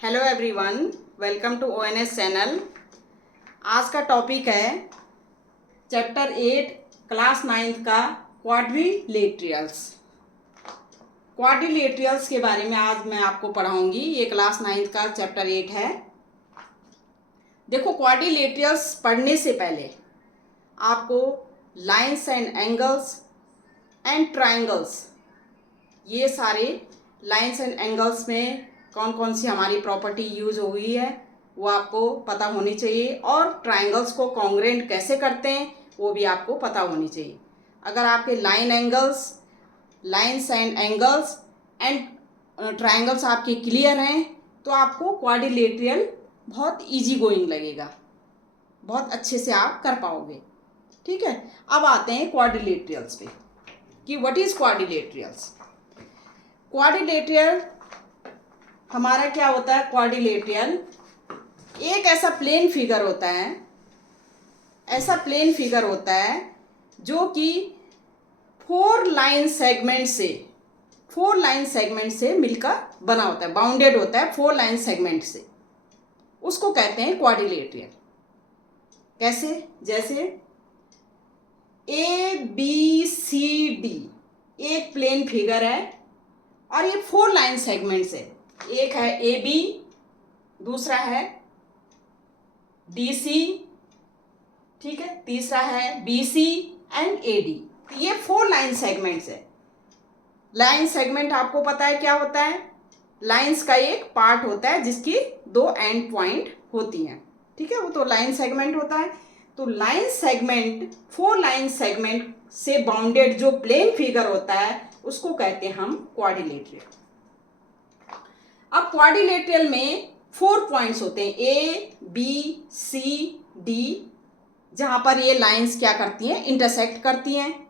Hello everyone, welcome to ONS channel. आज का topic है चैप्टर 8 क्लास 9 का क्वाड्रिलेटरल्स। क्वाड्रिलेटरल्स के बारे में आज मैं आपको पढ़ाऊंगी। ये क्लास 9 का चैप्टर 8 है। देखो, क्वाड्रिलेटरल्स पढ़ने से पहले आपको lines and angles and triangles, ये सारे लाइन्स एंड एंगल्स में कौन कौन सी हमारी प्रॉपर्टी यूज हुई है वो आपको पता होनी चाहिए, और ट्रायंगल्स को कॉन्ग्रुएंट कैसे करते हैं वो भी आपको पता होनी चाहिए। अगर आपके lines and angles and triangles आपके क्लियर हैं तो आपको क्वाड्रिलेटरल बहुत इजी गोइंग लगेगा, बहुत अच्छे से आप कर पाओगे। ठीक है, अब आते हैं क्वाड्रिलेटरल्स पे कि व्हाट इज क्वाड्रिलेटरल्स। क्वाड्रिलेटरल हमारा क्या होता है? क्वाड्रिलेटरल एक ऐसा प्लेन फिगर होता है जो कि फोर लाइन सेगमेंट से मिलकर बना होता है, बाउंडेड होता है 4 लाइन सेगमेंट से। उसको कहते हैं क्वाड्रिलेटरल। कैसे? जैसे ए बी सी डी एक प्लेन फिगर है और ये 4 लाइन सेगमेंट्स है। एक है ए बी, दूसरा है डी सी, ठीक है, तीसरा है B C and A D. ये 4 लाइन सेगमेंट्स है। लाइन सेगमेंट आपको पता है क्या होता है? लाइंस का एक पार्ट होता है जिसकी 2 एंड पॉइंट होती हैं। ठीक है, वो तो लाइन सेगमेंट होता है। तो लाइन सेगमेंट 4 लाइन सेगमेंट से बाउंडेड जो प्लेन फिगर होता है उसको कहते हैं हम क्वाड्रिलेटरल। अब क्वाड्रिलेटरल में 4 पॉइंट्स होते हैं, ए बी सी डी, जहां पर ये लाइंस क्या करती हैं? इंटरसेक्ट करती हैं।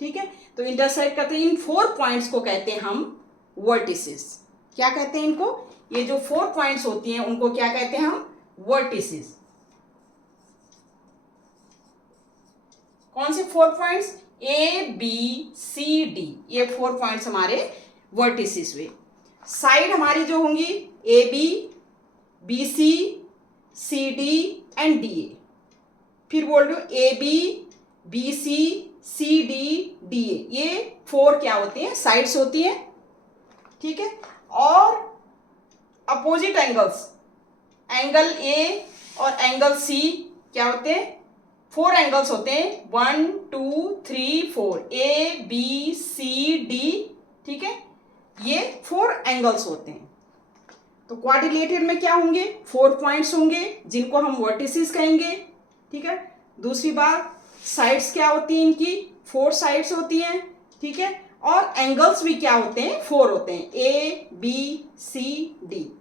ठीक है, तो इंटरसेक्ट करते हैं, इन 4 पॉइंट्स को कहते हैं हम वर्टिसेस। क्या कहते हैं इनको? ये जो 4 पॉइंट्स होती हैं उनको क्या कहते हैं हम? वर्टिसेस। कौन से 4 points? A B C D, ये 4 पॉइंट्स हमारे वर्टिसेस हुए। साइड हमारी जो होंगी A B C C D and D A. फिर बोल रही हूँ A B C D D A, ये 4 क्या होती हैं? साइड्स होती हैं। ठीक है, और अपोजिट एंगल्स, एंगल ए और एंगल सी क्या होते हैं? 4 एंगल्स होते हैं, 1 2 3 4, ए बी सी डी। ठीक है, ये 4 एंगल्स होते हैं। तो क्वाड्रिलेटरल में क्या होंगे? 4 पॉइंट्स होंगे जिनको हम वर्टिसेस कहेंगे। ठीक है, दूसरी बात, साइड्स क्या होती हैं इनकी? 4 साइड्स होती हैं। ठीक है, और एंगल्स भी क्या होते हैं? 4 होते हैं, ए बी सी डी।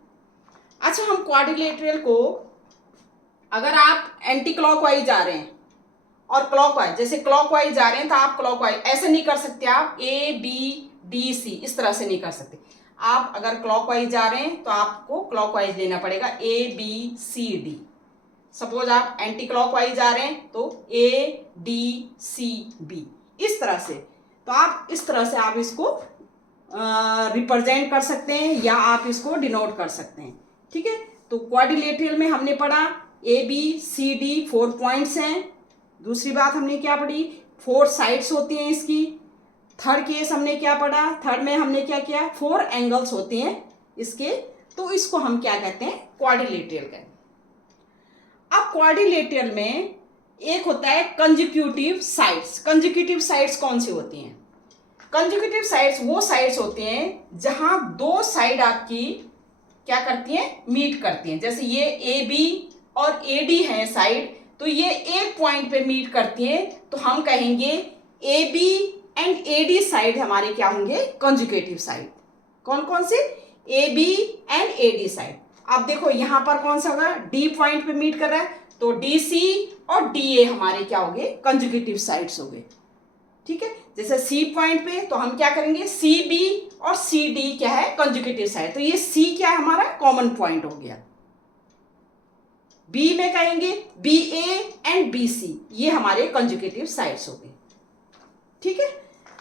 अच्छा, हम क्वाड्रिलेटरल को अगर आप एंटी क्लॉकवाइज जा रहे हैं और क्लॉकवाइज, जैसे क्लॉकवाइज जा रहे हैं तो आप क्लॉकवाइज ऐसे नहीं कर सकते, आप ए बी डी सी इस तरह से नहीं कर सकते। आप अगर क्लॉकवाइज जा रहे हैं तो आपको क्लॉकवाइज लेना पड़ेगा, A B C D. Suppose आप एंटी क्लॉकवाइज जा रहे हैं तो ए डी सी बी, इस तरह से। तो आप इस तरह से आप इसको रिप्रेजेंट कर सकते हैं या आप इसको डिनोट कर सकते हैं। ठीक है, तो क्वाड्रिलेटरल में हमने पढ़ा A B C D 4 points हैं। दूसरी बात हमने क्या पढ़ी? 4 साइड्स होती हैं इसकी। थर्ड केस हमने क्या पढ़ा? थर्ड में हमने क्या किया? 4 एंगल्स होते हैं इसके, तो इसको हम क्या कहते हैं? क्वाड्रिलेटरल कहते हैं। अब क्वाड्रिलेटरल में एक होता है कंसेक्यूटिव साइड्स। कंसेक्यूटिव साइड्स कौन सी होती हैं? कंसेक्यूटिव साइड्स वो साइड्स होते हैं जहां 2 साइड आपकी क्या करती हैं? मीट करती हैं। जैसे ये ए बी और ए डी है साइड, तो ये एक पॉइंट पे मीट करती हैं, तो हम कहेंगे A B and A D side हमारे क्या होंगे? Consecutive side. कौन कौन से? A B and A D side. अब देखो यहां पर कौन सा होगा? डी पॉइंट पे मीट कर रहा है, तो डी सी और डी ए हमारे क्या हो गए? कंसेक्यूटिव साइड्स हो गए। ठीक है, जैसे सी पॉइंट पे तो हम क्या करेंगे? सी बी और सी डी क्या है? Consecutive side. तो ये सी क्या है? हमारा कॉमन पॉइंट हो गया। बी में कहेंगे B A and B C, ये हमारे कंसेक्यूटिव साइड्स हो गए। ठीक है,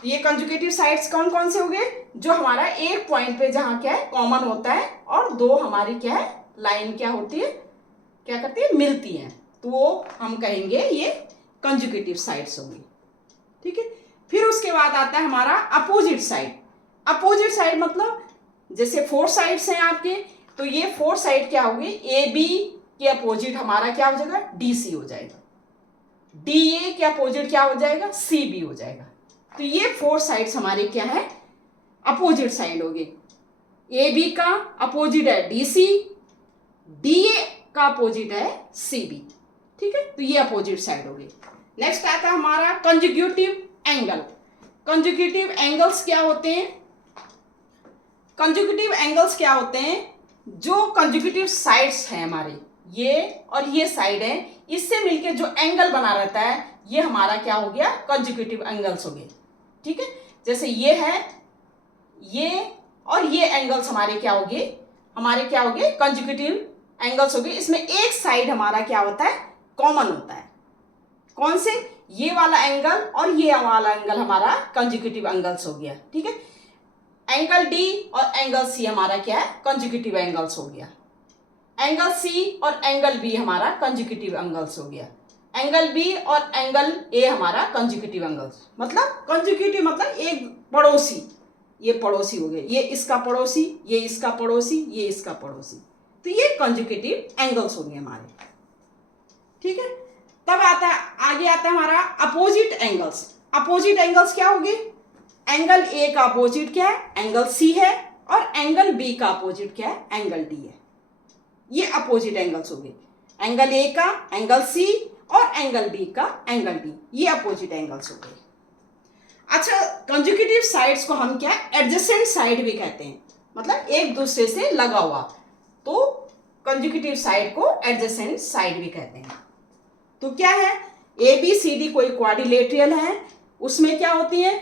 ये कंसेक्यूटिव साइड्स कौन कौन से हो गए? जो हमारा एक पॉइंट पे जहां क्या है कॉमन होता है और दो हमारी क्या है लाइन क्या होती है, क्या करती है, मिलती हैं, तो वो हम कहेंगे ये कंजुगेटिव साइड्स होंगी। ठीक है, फिर उसके बाद आता है हमारा अपोजिट साइड। अपोजिट साइड मतलब जैसे 4 साइड्स हैं आपके, तो ये 4 साइड क्या होगी, ए बी के अपोजिट हमारा क्या हो जाएगा, डी सी हो जाएगा, डी ए के अपोजिट क्या हो जाएगा, सी बी हो जाएगा। तो ये 4 साइड्स हमारे क्या है, अपोजिट साइड हो गए। ए बी का अपोजिट है डी सी, डी ए का अपोजिट है सी बी। ठीक है, तो ये अपोजिट साइड हो गई। नेक्स्ट आता है हमारा कंजुगेटिव एंगल। कंजुगेटिव एंगल्स क्या होते हैं, कंजुगेटिव एंगल्स क्या होते हैं, जो कंजुगेटिव साइड्स हैं हमारे, ये और ये साइड है, इससे मिलके जो एंगल बना रहता है ये हमारा क्या हो गया, कंजुगेटिव एंगल्स हो गए। ठीक है, जैसे ये है, ये और ये एंगल्स हमारे क्या हो गए, हमारे क्या हो गए, कंजुगेटिव एंगल्स हो गए। इसमें एक साइड हमारा क्या होता है, कॉमन होता है। कौन से, ये वाला एंगल और ये वाला एंगल हमारा कंजुगेटिव एंगल्स हो गया। ठीक है, एंगल डी और एंगल सी हमारा क्या है, कंजुगेटिव एंगल्स हो गया। एंगल सी और एंगल बी हमारा कंजुगेटिव एंगल्स हो गया। एंगल बी और एंगल ए हमारा कंजुगेटिव एंगल्स, मतलब कंजुगेटिव मतलब एक पड़ोसी, ये पड़ोसी हो गए, ये इसका पड़ोसी, ये इसका पड़ोसी, ये इसका पड़ोसी, तो ये कंजुगेटिव एंगल्स हो गए हमारे। ठीक है, तब आता है, आगे आता है हमारा अपोजिट एंगल्स। अपोजिट एंगल्स क्या होंगे, एंगल ए का अपोजिट क्या है, एंगल सी है, और एंगल बी का अपोजिट क्या है, एंगल डी है। ये अपोजिट एंगल्स हो गए, एंगल ए का एंगल सी और एंगल बी का एंगल डी, ये अपोजिट एंगल्स हो गए। अच्छा, कंजुगेटिव साइड्स को हम क्या एडजेसेंट साइड भी कहते हैं, मतलब एक दूसरे से लगा हुआ, तो कंजुगेटिव साइड को एडजेसेंट साइड भी कहते हैं। तो क्या है, ए बी सी डी कोई क्वाड्रिलेटरल है, उसमें क्या होती है,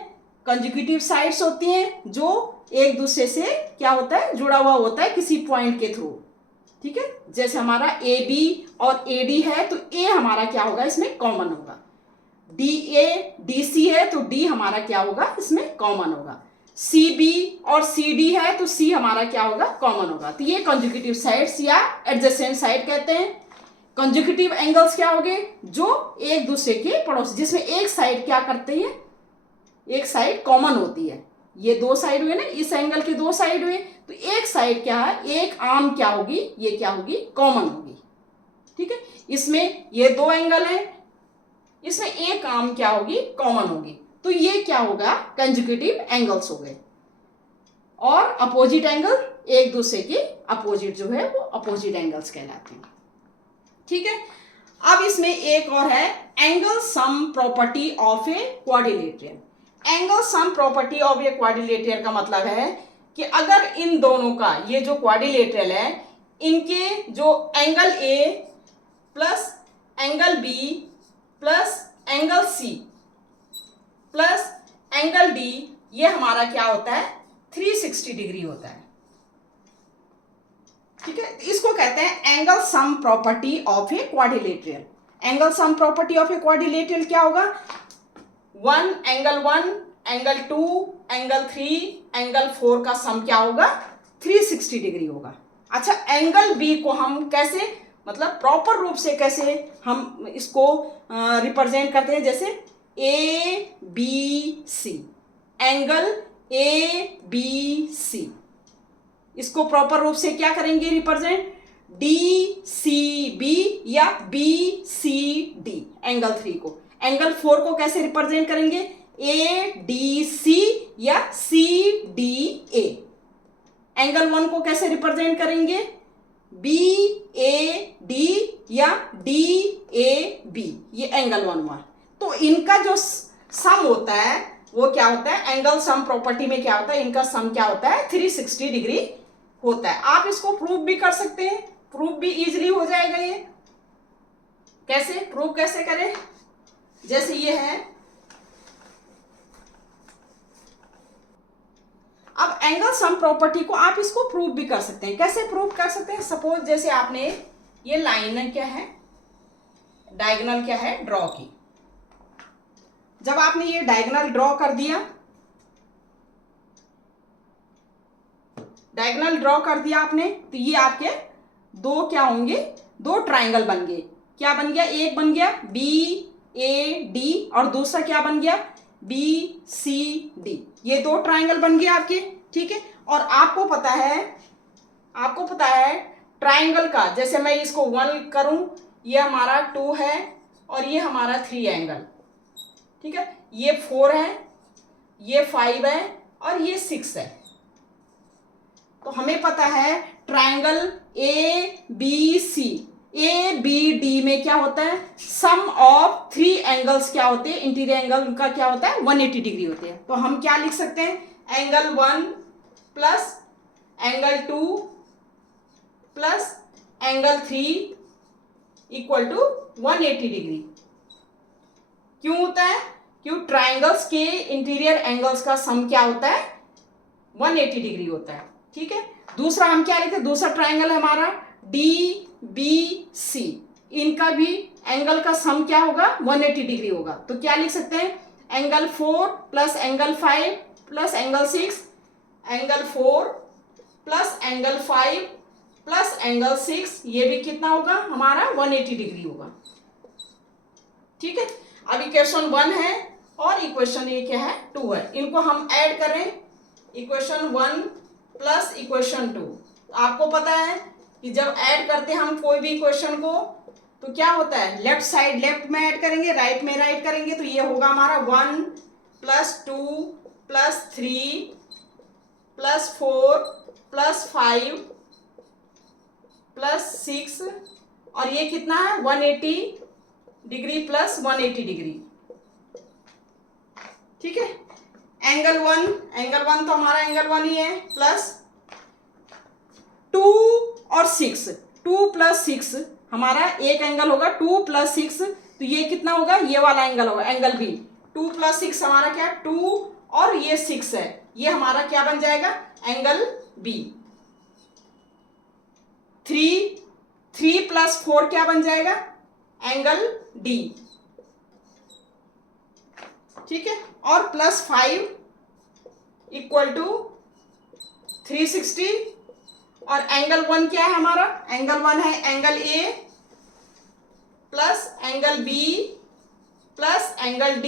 कंजुगेटिव साइड्स होती हैं जो एक दूसरे से क्या होता है, जुड़ा हुआ होता है किसी पॉइंट के थ्रू। ठीक है, जैसे हमारा ए बी और ए डी है, तो ए हमारा क्या होगा, इसमें कॉमन होगा। डी ए डी सी है, तो डी हमारा क्या होगा, इसमें कॉमन होगा। सी बी और सी डी है, तो सी हमारा क्या होगा, कॉमन होगा। तो ये कंजुगेटिव साइड्स या एडजेसेंट साइड कहते हैं। कंजुगेटिव एंगल्स क्या हो गए, जो एक दूसरे के पड़ोस, जिसमें एक साइड क्या करते हैं, एक साइड कॉमन होती है। ये 2 साइड हुए ना, इस एंगल के 2 साइड हुए, तो एक साइड क्या है, एक आर्म क्या होगी, ये क्या होगी, कॉमन होगी। ठीक है, इसमें ये 2 एंगल है, इसमें एक आर्म क्या होगी, कॉमन होगी, तो ये क्या होगा, कंजुगेटिव एंगल्स हो गए। और अपोजिट एंगल एक दूसरे के अपोजिट जो है वो अपोजिट एंगल्स कहलाते हैं। ठीक है, अब इसमें एक और है angle sum property of a quadrilateral. Angle sum property of a quadrilateral का मतलब है कि अगर इन दोनों का, ये जो क्वाड्रिलेटरल है, इनके जो angle A plus angle B plus angle C plus angle D, ये हमारा क्या होता है, 360 डिग्री होता है। ठीक है, इसको कहते हैं angle sum property of a quadrilateral. Angle sum property of a quadrilateral क्या होगा, 1 एंगल 1 एंगल 2 एंगल 3 एंगल 4 का सम क्या होगा, 360 डिग्री होगा। अच्छा, एंगल बी को हम कैसे, मतलब प्रॉपर रूप से कैसे हम इसको रिप्रेजेंट करते हैं, जैसे A B C, angle A B C, इसको प्रॉपर रूप से क्या करेंगे रिप्रेजेंट, डी सी बी या बी सी डी। एंगल 3 को, एंगल 4 को कैसे रिप्रेजेंट करेंगे, ए डी सी या सी डी ए। एंगल 1 को कैसे रिप्रेजेंट करेंगे, बी ए डी या डी ए बी, ये एंगल 1 हुआ। तो इनका जो सम होता है वो क्या होता है, एंगल सम प्रॉपर्टी में क्या होता है, इनका सम क्या होता है, 360 डिग्री होता है। आप इसको प्रूव भी कर सकते हैं, प्रूव भी इजीली हो जाएगा। ये कैसे प्रूव कैसे करें, जैसे ये है, अब एंगल सम प्रॉपर्टी को आप इसको प्रूव भी कर सकते हैं। कैसे प्रूव कर सकते हैं, सपोज जैसे आपने ये लाइन क्या है, डायगोनल क्या है, ड्रॉ की। जब आपने ये डायगोनल ड्रॉ कर दिया, डायगोनल ड्रॉ कर दिया आपने, तो ये आपके दो क्या होंगे, दो ट्राइंगल बन गए। क्या बन गया, एक बन गया BAD और दूसरा क्या बन गया BCD। ये दो ट्राइंगल बन गए आपके, ठीक है। और आपको पता है ट्राइंगल का, जैसे मैं इसको 1 करूं, ये हमारा 2 है और ये हमारा 3 एंगल, ठीक है। ये 4 है, ये 5 है और ये 6 है। तो हमें पता है ट्राइंगल ABD में क्या होता है, सम ऑफ 3 एंगल्स क्या होते हैं, इंटीरियर एंगल उनका क्या होता है 180 डिग्री होते हैं। तो हम क्या लिख सकते हैं, angle 1 plus angle 2 plus angle 3 equal to 180 degree. क्यों होता है, क्यों ट्राइंगल्स के इंटीरियर एंगल्स का सम क्या होता है 180 डिग्री होता है, ठीक है। दूसरा हम क्या लिखते हैं, दूसरा ट्राइंगल है हमारा DBC, इनका भी एंगल का सम क्या होगा 180 डिग्री होगा। तो क्या लिख सकते हैं, angle 4 plus angle 5 plus angle 6, angle 4 plus angle 5 plus angle 6, ये भी कितना होगा हमारा 180 डिग्री होगा, ठीक है। अब इक्वेशन 1 है और इक्वेशन ये क्या है 2 है, इनको हम ऐड करें, इक्वेशन 1 प्लस इक्वेशन 2। आपको पता है कि जब ऐड करते हैं हम कोई भी इक्वेशन को, तो क्या होता है, लेफ्ट साइड लेफ्ट में ऐड करेंगे, राइट में राइट करेंगे। तो ये होगा हमारा 1 plus 2 plus 3 plus 4 plus 5 plus 6 और ये कितना है 180 डिग्री प्लस 180 डिग्री, ठीक है। एंगल 1 तो हमारा एंगल 1 ही है, प्लस 2 और 6, 2 प्लस 6 हमारा एक एंगल होगा, 2 प्लस 6 तो ये कितना होगा, ये वाला एंगल होगा एंगल B। 2 प्लस 6 हमारा क्या, 2 और ये 6 है, ये हमारा क्या बन जाएगा एंगल B। 3 प्लस 4 क्या बन जाएगा एंगल D, ठीक है। और प्लस 5 इक्वल टू 360 और एंगल 1 क्या है हमारा, एंगल 1 है angle A plus angle B plus angle D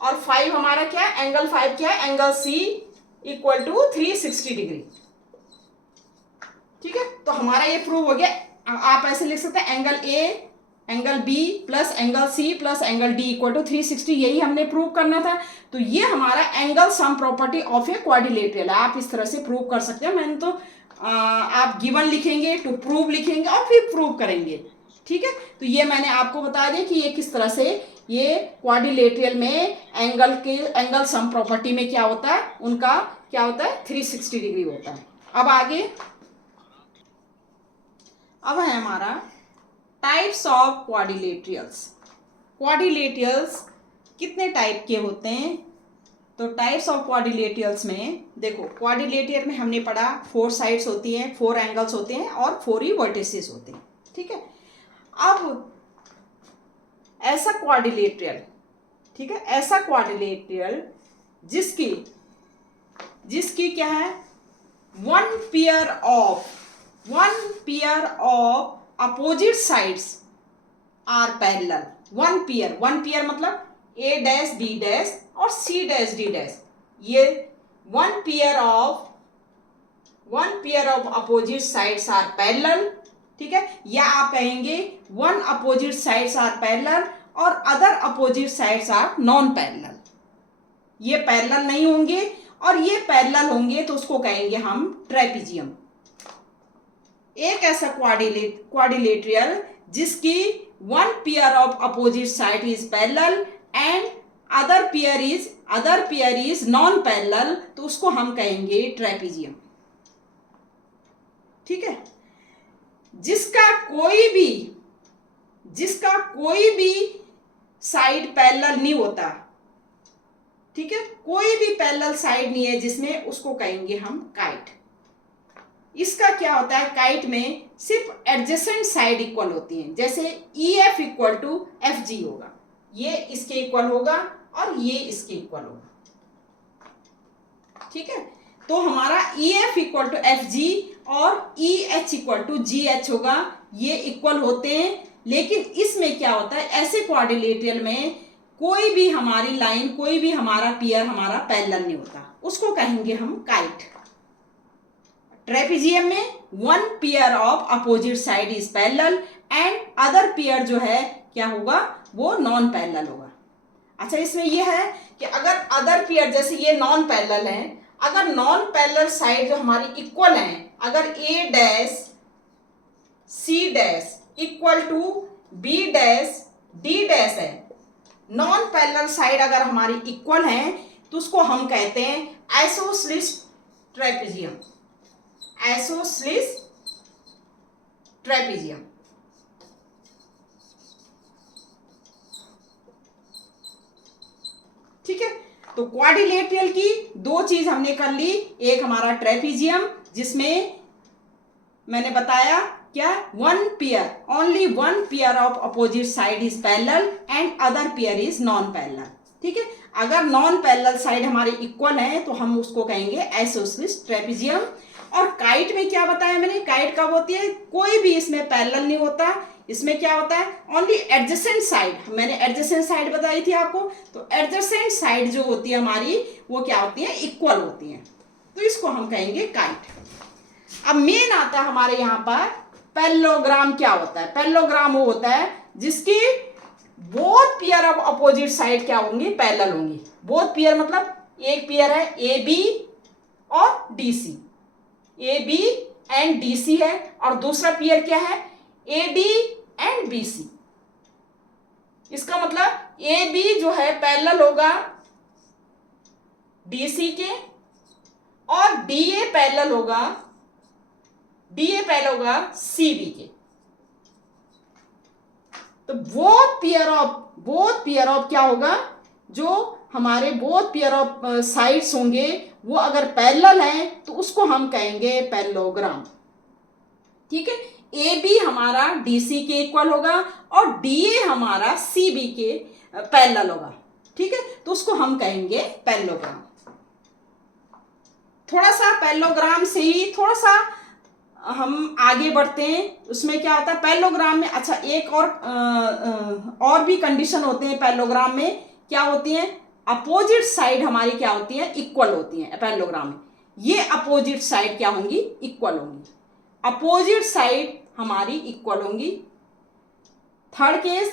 और 5 हमारा क्या है, एंगल 5 क्या है angle C equal to 360 degree, ठीक है। तो हमारा ये प्रूव हो गया। आप ऐसे लिख सकते हैं angle A angle B plus angle C plus angle D equal to 360, यही हमने प्रूव करना था। तो ये हमारा angle sum property of a quadrilateral है, आप इस तरह से प्रूव कर सकते हैं। मैंने तो आप गिवन लिखेंगे, टू प्रूव लिखेंगे और फिर प्रूव करेंगे, ठीक है। तो ये मैंने आपको बता दिया कि ये किस तरह से ये क्वाड्रिलेटरल में एंगल सम प्रॉपर्टी में क्या होता है, उनका क्या होता है 360 डिग्री होता है। अब आगे, अब है हमारा टाइप्स ऑफ क्वाड्रिलेटरल्स। क्वाड्रिलेटरल्स कितने टाइप के होते हैं, तो टाइप्स ऑफ क्वाड्रिलेटरल्स में देखो, क्वाड्रिलेटरल में हमने पढ़ा 4 साइड्स होती हैं, 4 एंगल्स होते हैं और 4 ही वर्टिसेस होते हैं, ठीक है। अब ऐसा क्वाड्रिलेटरल, ठीक है, ऐसा क्वाड्रिलेटरल जिसकी क्या है, one pair of opposite sides are parallel. One pair मतलब A डैश B डैश और C डैश D डैश, ये one pair of opposite sides are parallel, ठीक है। या आप कहेंगे one opposite sides are parallel और other opposite sides are non parallel. ये पैरेलल नहीं होंगे और ये पैरेलल होंगे तो उसको कहेंगे हम ट्रेपीजियम। एक ऐसा क्वाड्रिलेटरल जिसकी one pair of opposite side is parallel and other pair is non parallel, तो उसको हम कहेंगे ट्रेपीजियम, ठीक है। जिसका कोई भी साइड पैरेलल नहीं होता, ठीक है, कोई भी पैरेलल साइड नहीं है जिसमें, उसको कहेंगे हम काइट। इसका क्या होता है, काइट में सिर्फ एडजेसेंट साइड इक्वल होती हैं, जैसे EF इक्वल टू FG होगा, ये इसके इक्वल होगा और ये इसके इक्वल होगा, ठीक है। तो हमारा E F equal to F G और E H equal to G H होगा, ये इक्वल होते हैं। लेकिन इसमें क्या होता है, ऐसे क्वाड्रिलेटरल में कोई भी हमारी लाइन, कोई भी हमारा पियर हमारा पैरेलल नहीं होता, उसको कहेंगे हम काइट। ट्रेपेजियम में one pair of opposite side is parallel and other pair जो है क्या होगा, वो नॉन पैरेलल होगा। अच्छा, इसमें यह है कि अगर अदर पियर, जैसे ये नॉन पैरेलल है, अगर नॉन पैरेलल साइड जो हमारी इक्वल है, अगर A dash C dash equal to B dash D dash है, नॉन पैरेलल साइड अगर हमारी इक्वल है तो उसको हम कहते हैं आइसोसेलेस ट्रेपेजियम, आइसोसेलेस ट्रेपेजियम। ठीक है, तो क्वाड्रिलेटरल की दो चीज हमने कर ली, एक हमारा ट्रेपेजियम जिसमें मैंने बताया क्या, one pair, only one pair of opposite side is parallel and other pair is non parallel. ठीक है, अगर नॉन पैरेलल साइड हमारे इक्वल है तो हम उसको कहेंगे आइसोसेलेस ट्रेपेजियम। और काइट में क्या बताया मैंने, काइट कब होती है, कोई भी इसमें पैरेलल नहीं होता, इसमें क्या होता है ओनली एडजेसेंट साइड, मैंने एडजेसेंट साइड बताई थी आपको, तो एडजेसेंट साइड जो होती है हमारी वो क्या होती है, इक्वल होती है, तो इसको हम कहेंगे काइट। अब मेन आता है हमारे यहाँ पर पैरेललोग्राम। क्या होता है पैरेललोग्राम, वो होता है जिसकी both pair of opposite side क्या होंगी, पैरेलल होंगी। बोथ पियर मतलब एक पियर है ए बी और D C, A B and D C है, और दूसरा पियर क्या है A D and B C. इसका मतलब ए बी जो है पैरेलल होगा डी सी के, और डी ए पैरेलल होगा, डी ए पैरेलल होगा सी बी के। तो बोथ पियर ऑफ क्या होगा, जो हमारे बोथ पियर ऑफ साइड्स होंगे वो अगर पैरेलल हैं तो उसको हम कहेंगे पैरेललोग्राम। ठीक है, ए बी हमारा डी सी के इक्वल होगा और डी ए हमारा सी बी के पैरेलल होगा। ठीक है, तो उसको हम कहेंगे पैरेललोग्राम। थोड़ा सा पैरेललोग्राम से ही थोड़ा सा हम आगे बढ़ते हैं, उसमें क्या होता है पैरेललोग्राम में। अच्छा, एक और भी कंडीशन होते हैं पैरेललोग्राम में, क्या होती हैं, अपोजिट साइड हमारी क्या होती है, इक्वल होती हैं पैरेललोग्राम में। ये अपोजिट साइड क्या होंगी, इक्वल होंगी, अपोजिट साइड हमारी इक्वल होंगी। थर्ड केस,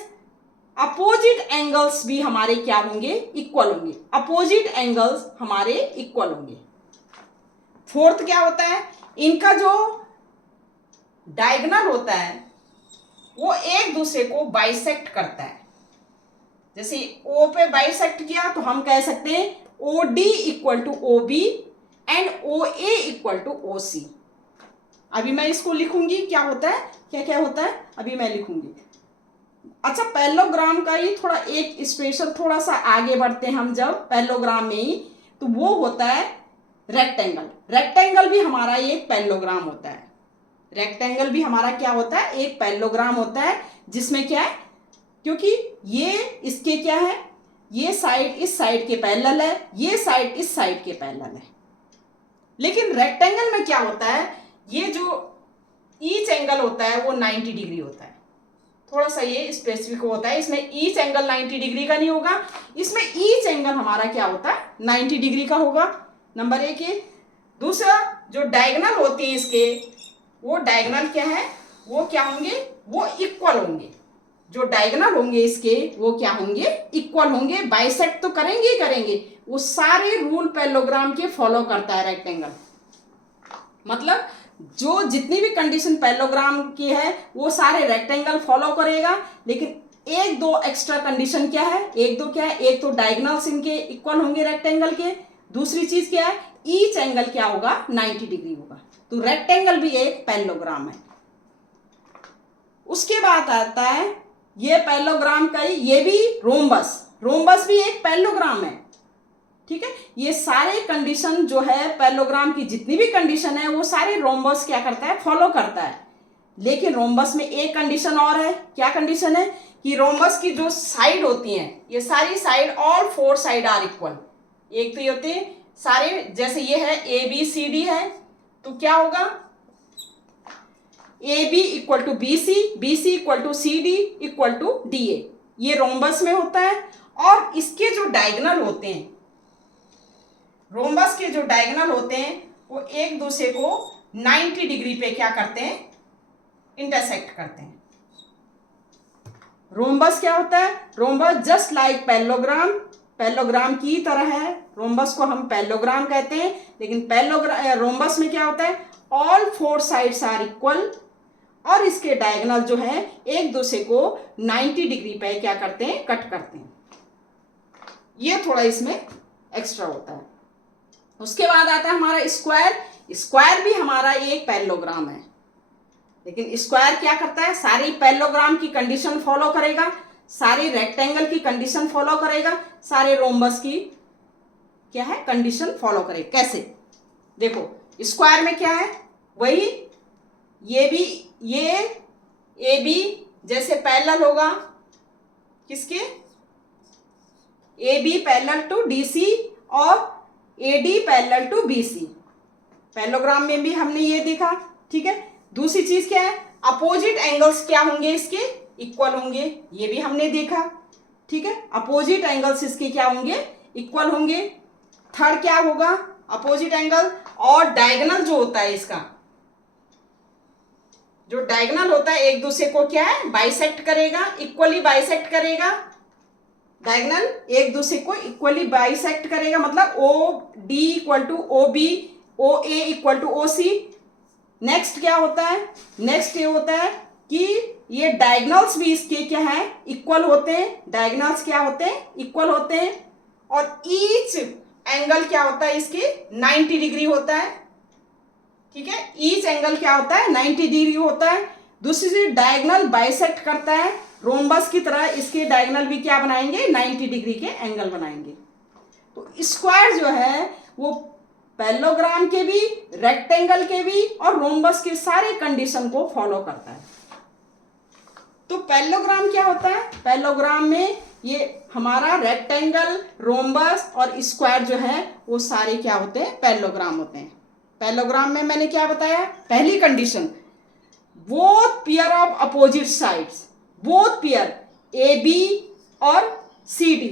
अपोजिट एंगल्स भी हमारे क्या होंगे, इक्वल होंगे, अपोजिट एंगल्स हमारे इक्वल होंगे। फोर्थ क्या होता है, इनका जो डायगोनल होता है वो एक दूसरे को बाइसेक्ट करता है। जैसे ओ पे बाइसेक्ट किया तो हम कह सकते हैं O D equal to O B and O A equal to O C. अभी मैं इसको लिखूंगी, क्या होता है, क्या क्या होता है, अभी मैं लिखूंगी। अच्छा, पैरेललोग्राम का ही थोड़ा एक स्पेशल, थोड़ा सा आगे बढ़ते हैं हम जब पैरेललोग्राम में ही, तो वो होता है रेक्टेंगल। रेक्टेंगल भी हमारा एक पैरेललोग्राम होता है। रेक्टेंगल भी हमारा क्या होता है, एक पैरेललोग्राम होता है, जिसमें क्या है, क्योंकि ये इसके क्या है, ये साइड इस साइड के पैरेलल है, ये साइड इस साइड के पैरेलल है। लेकिन रेक्टेंगल में क्या होता है, ये जो ईच एंगल होता है वो 90 डिग्री होता है। थोड़ा सा ये स्पेसिफिक होता है, इसमें ईच एंगल 90 डिग्री का नहीं होगा, इसमें ईच एंगल हमारा क्या होता है, 90 डिग्री का होगा। नंबर एक है। दूसरा, जो डायगोनल होती है इसके, वो डायगोनल क्या है, वो क्या होंगे, वो इक्वल होंगे। जो डायगोनल होंगे इसके वो क्या होंगे, इक्वल होंगे। बाइसेक्ट तो करेंगे ही करेंगे, वो सारे रूल पैरेललोग्राम के फॉलो करता है रेक्टेंगल। मतलब जो जितनी भी कंडीशन पैरेललोग्राम की है वो सारे रेक्टेंगल फॉलो करेगा। लेकिन एक दो एक्स्ट्रा कंडीशन क्या है, एक दो क्या है, एक तो डायगोनल्स इनके इक्वल होंगे रेक्टेंगल के, दूसरी चीज क्या है, ईच एंगल क्या होगा, 90 डिग्री होगा। तो रेक्टेंगल भी एक पैरेललोग्राम है। उसके बाद आता है ये पैरेललोग्राम का ही, ये भी रोम्बस, रोम्बस भी एक पैरेललोग्राम है। ठीक है, ये सारे कंडीशन जो है पैरेललोग्राम की जितनी भी कंडीशन है वो सारे रोम्बस क्या करता है, फॉलो करता है। लेकिन रोम्बस में एक कंडीशन और है, क्या कंडीशन है, कि रोम्बस की जो साइड होती हैं, ये सारी side, all four side are equal. एक तो ये होते हैं सारे, जैसे ये है ए बी सी डी है, तो क्या होगा, A B equal to B C equal to C D equal to D A, ये रोम्बस में होता है। और इसके जो डायगोनल होते हैं, रोम्बस के जो डायगोनल होते हैं वो एक दूसरे को 90 डिग्री पे क्या करते हैं, इंटरसेक्ट करते हैं। रोम्बस क्या होता है, rhombus just like parallelogram, parallelogram की तरह है। रोम्बस को हम पैरेललोग्राम कहते हैं, लेकिन रोम्बस में क्या होता है, all four sides are equal, और इसके डायगोनल जो है एक दूसरे को 90 डिग्री पे क्या करते हैं, कट करते हैं। ये थोड़ा इसमें एक्स्ट्रा होता है। उसके बाद आता है हमारा स्क्वायर। स्क्वायर भी हमारा एक पैरेललोग्राम है, लेकिन स्क्वायर क्या करता है, सारी पैरेललोग्राम की कंडीशन फॉलो करेगा, सारी रेक्टेंगल की कंडीशन फॉलो करेगा, सारे रोम्बस की क्या है, कंडीशन फॉलो करेगा। कैसे, देखो स्क्वायर में क्या है, वही ये भी, ये ए बी जैसे पैरेलल होगा किसके, A B parallel to D C और A D parallel to B C, parallelogram में भी हमने ये देखा। ठीक है, दूसरी चीज क्या है, अपोजिट एंगल्स क्या होंगे, इसके इक्वल होंगे, ये भी हमने देखा। ठीक है, अपोजिट एंगल्स इसके क्या होंगे, इक्वल होंगे। थर्ड क्या होगा, अपोजिट एंगल, और डायगोनल जो होता है इसका, जो डायगोनल होता है एक दूसरे को क्या है, बाइसेक्ट करेगा, इक्वली बाइसेक्ट करेगा। डायगोनल एक दूसरे को इक्वली बाइसेक्ट करेगा, मतलब O D equal to O B, O A equal to O C. Next क्या होता है, नेक्स्ट ये होता है कि ये डायगोनल्स भी इसके क्या है, इक्वल होते हैं। डायगोनल्स क्या होते हैं, इक्वल होते हैं। और ईच एंगल क्या होता है इसके, 90 डिग्री होता है। ठीक है, ईच एंगल क्या होता है, 90 डिग्री होता है। दूसरी चीज, डायगोनल बाइसेक्ट करता है, रोम्बस की तरह इसके डायगोनल भी क्या बनाएंगे, 90 डिग्री के एंगल बनाएंगे। तो स्क्वायर जो है वो पैरेललोग्राम के भी, रेक्टेंगल के भी और रोम्बस के सारे कंडीशन को फॉलो करता है। तो पैरेललोग्राम क्या होता है, पैरेललोग्राम में ये हमारा रेक्टेंगल, रोम्बस और स्क्वायर जो है वो सारे क्या होते हैं, पैरेललोग्राम होते हैं। पैरेललोग्राम में मैंने क्या बताया, पहली condition, both pair of opposite sides, both pair A B और सी डी,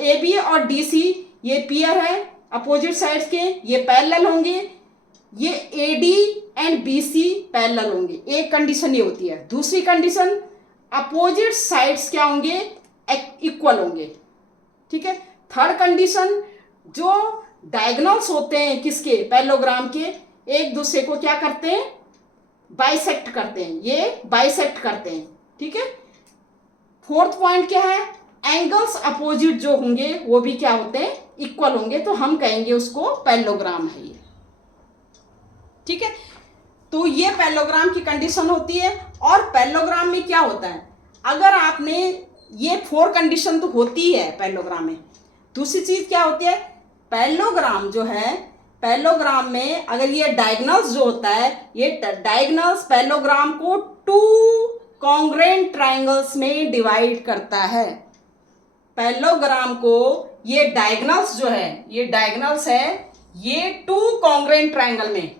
ए बी और डी सी ये पेयर है अपोजिट साइड्स के, ये पैरेलल होंगे। ये A D and B C parallel होंगे, एक कंडीशन ये होती है। दूसरी कंडीशन, अपोजिट साइड्स क्या होंगे, इक्वल होंगे। ठीक है, थर्ड कंडीशन, जो डायगोनल्स होते हैं किसके, पैरेललोग्राम के, एक दूसरे को क्या करते हैं, बाइसेक्ट करते हैं, ये बाइसेक्ट करते हैं। ठीक है, फोर्थ पॉइंट क्या है, एंगल्स अपोजिट जो होंगे वो भी क्या होते हैं, इक्वल होंगे, तो हम कहेंगे उसको पैरेललोग्राम है ये। ठीक है, तो ये पैरेललोग्राम की कंडीशन होती है। और पैरेललोग्राम में क्या होता है, अगर आपने ये 4 कंडीशन तो होती है पैरेललोग्राम में। दूसरी चीज क्या होती है, पैरेललोग्राम जो है, पैरेललोग्राम में अगर ये डायगोनल्स जो होता है, ये डायगोनल्स पैरेललोग्राम को 2 कॉन्ग्रुएंट ट्रायंगल्स में डिवाइड करता है। पैरेललोग्राम को ये डायगोनल्स जो है, ये डायगोनल्स है, ये 2 कॉन्ग्रुएंट ट्रायंगल में,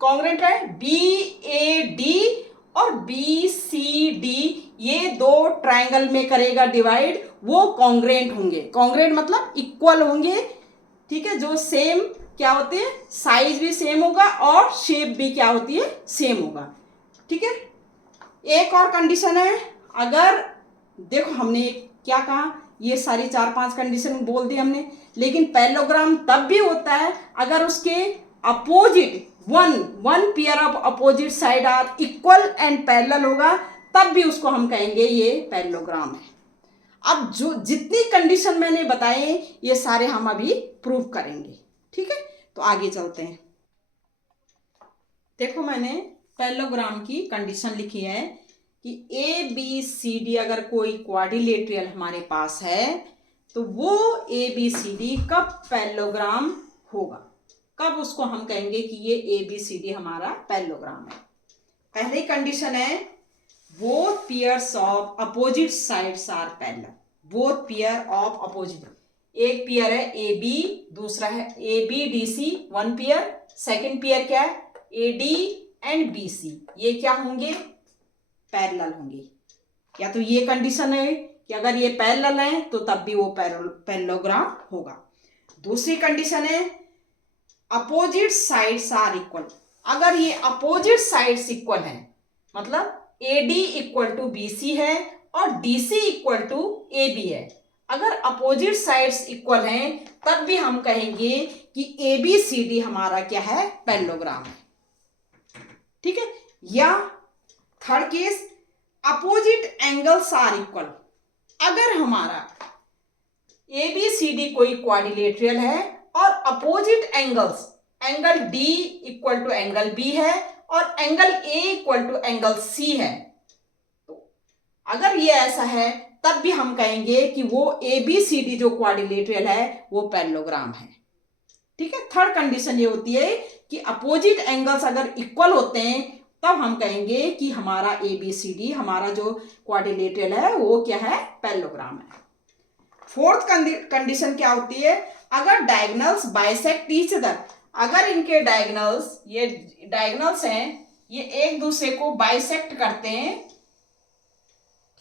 कॉन्ग्रुएंट है बी ए डी और बी सी डी, ये 2 ट्रायंगल में करेगा डिवाइड, वो कॉन्ग्रुएंट होंगे। कॉन्ग्रुएंट मतलब इक्वल होंगे। ठीक है, जो सेम क्या होते हैं, साइज भी सेम होगा और शेप भी क्या होती है, सेम होगा। ठीक है, एक और कंडीशन है, अगर देखो हमने क्या कहा, ये सारी 4-5 कंडीशन बोल दी हमने, लेकिन पैरेललोग्राम तब भी होता है अगर उसके opposite one pair of opposite side are equal and parallel होगा, तब भी उसको हम कहेंगे ये पैरेललोग्राम है। अब जो जितनी कंडीशन मैंने बताए ये सारे हम अभी प्रूव करेंगे। ठीक है, तो आगे चलते हैं। देखो मैंने पैरेललोग्राम की कंडीशन लिखी है कि ए बी सी डी अगर कोई क्वाड्रिलेटरल हमारे पास है तो वो ए बी सी डी कब पैरेललोग्राम होगा, कब उसको हम कहेंगे कि ये ए बी सी डी हमारा पैरेललोग्राम है। पहली कंडीशन है, both pairs of opposite sides are parallel, both pair of opposite, एक पेयर है ए बी, दूसरा है A B D C, one pair. Second pair क्या है, A D and B C. ये क्या होंगे, पैरेलल होंगे। या तो ये कंडीशन है कि अगर ये पैरेलल है तो तब भी वो पैरेललोग्राम होगा। दूसरी कंडीशन है अपोजिट साइड्स आर इक्वल। अगर ये अपोजिट साइड्स इक्वल है, मतलब A D equal to B C है और D C equal to A B है, अगर अपोजिट साइड्स इक्वल हैं तब भी हम कहेंगे कि ए बी सी डी हमारा क्या है, पैरेललोग्राम है। ठीक है। या third case opposite angles are equal. अगर हमारा ए बी सी डी कोई क्वाड्रिलेटरल है और opposite angles, angle D equal to angle B है और angle A equal to angle C है, तो अगर ये ऐसा है तब भी हम कहेंगे कि वो ए बी सी डी जो क्वाड्रिलेटरल है वो पैरेललोग्राम है। ठीक है। थर्ड कंडीशन ये होती है कि अपोजिट एंगल्स अगर इक्वल होते हैं तब हम कहेंगे कि हमारा ए बी सी डी, हमारा जो क्वाड्रिलेटरल है वो क्या है, पैरेललोग्राम है। फोर्थ कंडीशन क्या होती है, अगर डायगोनल्स बाइसेक्ट ईच अदर। अगर इनके डायगोनल्स, ये डायगोनल्स हैं, ये एक दूसरे को बाइसेक्ट करते हैं।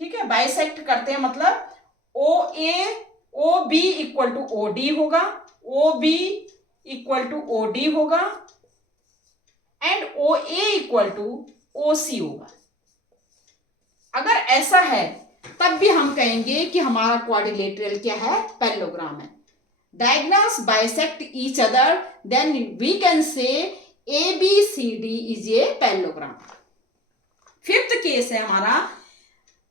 ठीक है, बाइसेक्ट करते हैं मतलब O A O B equal to O D होगा, O B equal to O D होगा and O A equal to O C होगा। अगर ऐसा है तब भी हम कहेंगे कि हमारा क्वाड्रिलेटरल क्या है, पैरेललोग्राम है। Diagonals bisect each other, then we can say A B C D is a parallelogram. Fifth case है हमारा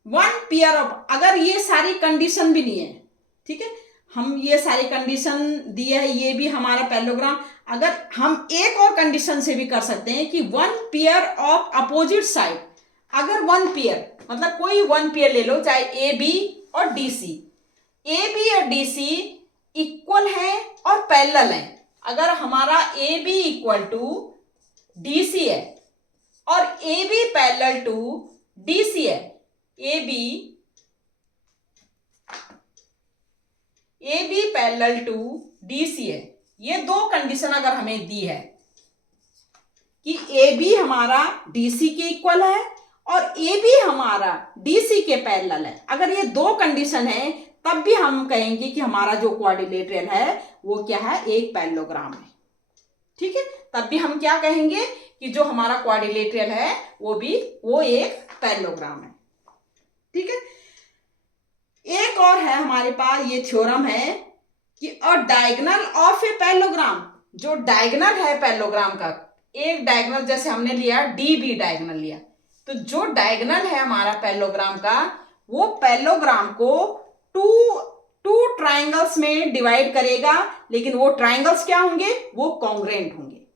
वन पेयर ऑफ। अगर ये सारी कंडीशन भी नहीं है, ठीक है, हम ये सारी कंडीशन दिया है, ये भी हमारा पैरेललोग्राम। अगर हम एक और कंडीशन से भी कर सकते हैं कि one pair of opposite side. अगर वन पेयर मतलब कोई वन पेयर ले लो, चाहे ए बी और डी सी, ए बी और डी सी इक्वल है और पैरेलल है। अगर हमारा A B equal to D C है और A B parallel to D C है, A B parallel to D C है, ये दो कंडीशन अगर हमें दी है कि ए बी हमारा डी सी के इक्वल है और ए बी हमारा डी सी के पैरेलल है, अगर ये दो कंडीशन है तब भी हम कहेंगे कि हमारा जो क्वाड्रिलेटरल है वो क्या है, एक पैरेललोग्राम है। ठीक है, तब भी हम क्या कहेंगे कि जो हमारा क्वाड्रिलेटरल है वो एक पैरेललोग्राम है। ठीक है। एक और है हमारे पास, ये थ्योरम है कि अ डायगोनल ऑफ ए पैरेललोग्राम। जो डायगोनल है पैरेललोग्राम का, एक डायगोनल जैसे हमने लिया डी बी डायगोनल लिया, तो जो डायगोनल है हमारा पैरेललोग्राम का वो पैरेललोग्राम को टू ट्राइंगल्स में डिवाइड करेगा, लेकिन वो ट्राइंगल्स क्या होंगे, वो कॉन्ग्रुएंट होंगे।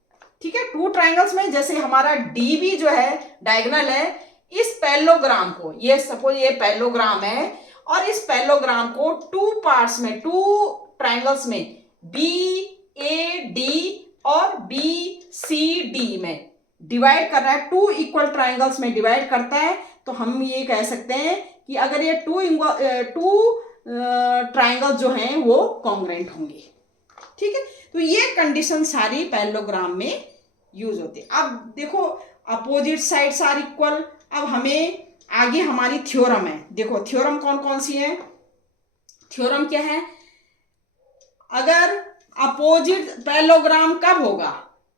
ठीक है, टू ट्राइंगल्स में जैसे हमारा डी बी जो है डायगोनल है, इस पैरेललोग्राम को, ये सपोज ये पैरेललोग्राम है और इस पैरेललोग्राम को टू पार्ट्स में, टू ट्राइंगल्स में बी ए डी और बी सी डी में डिवाइड कर रहा है, टू इक्वल ट्राइंगल्स में डिवाइड करता है, तो हम ये कह सकते हैं कि अगर ये टू ट्राइंगल्स जो हैं वो कॉन्ग्रुएंट होंगे। ठीक है, तो ये कंडीशन सारी पैरेललोग्राम में यूज होती है। अब देखो अपोजिट साइड्स आर इक्वल। अब हमें आगे हमारी थ्योरम है, देखो थ्योरम कौन कौन सी है। थ्योरम क्या है, अगर अपोजिट पैरेललोग्राम कब होगा,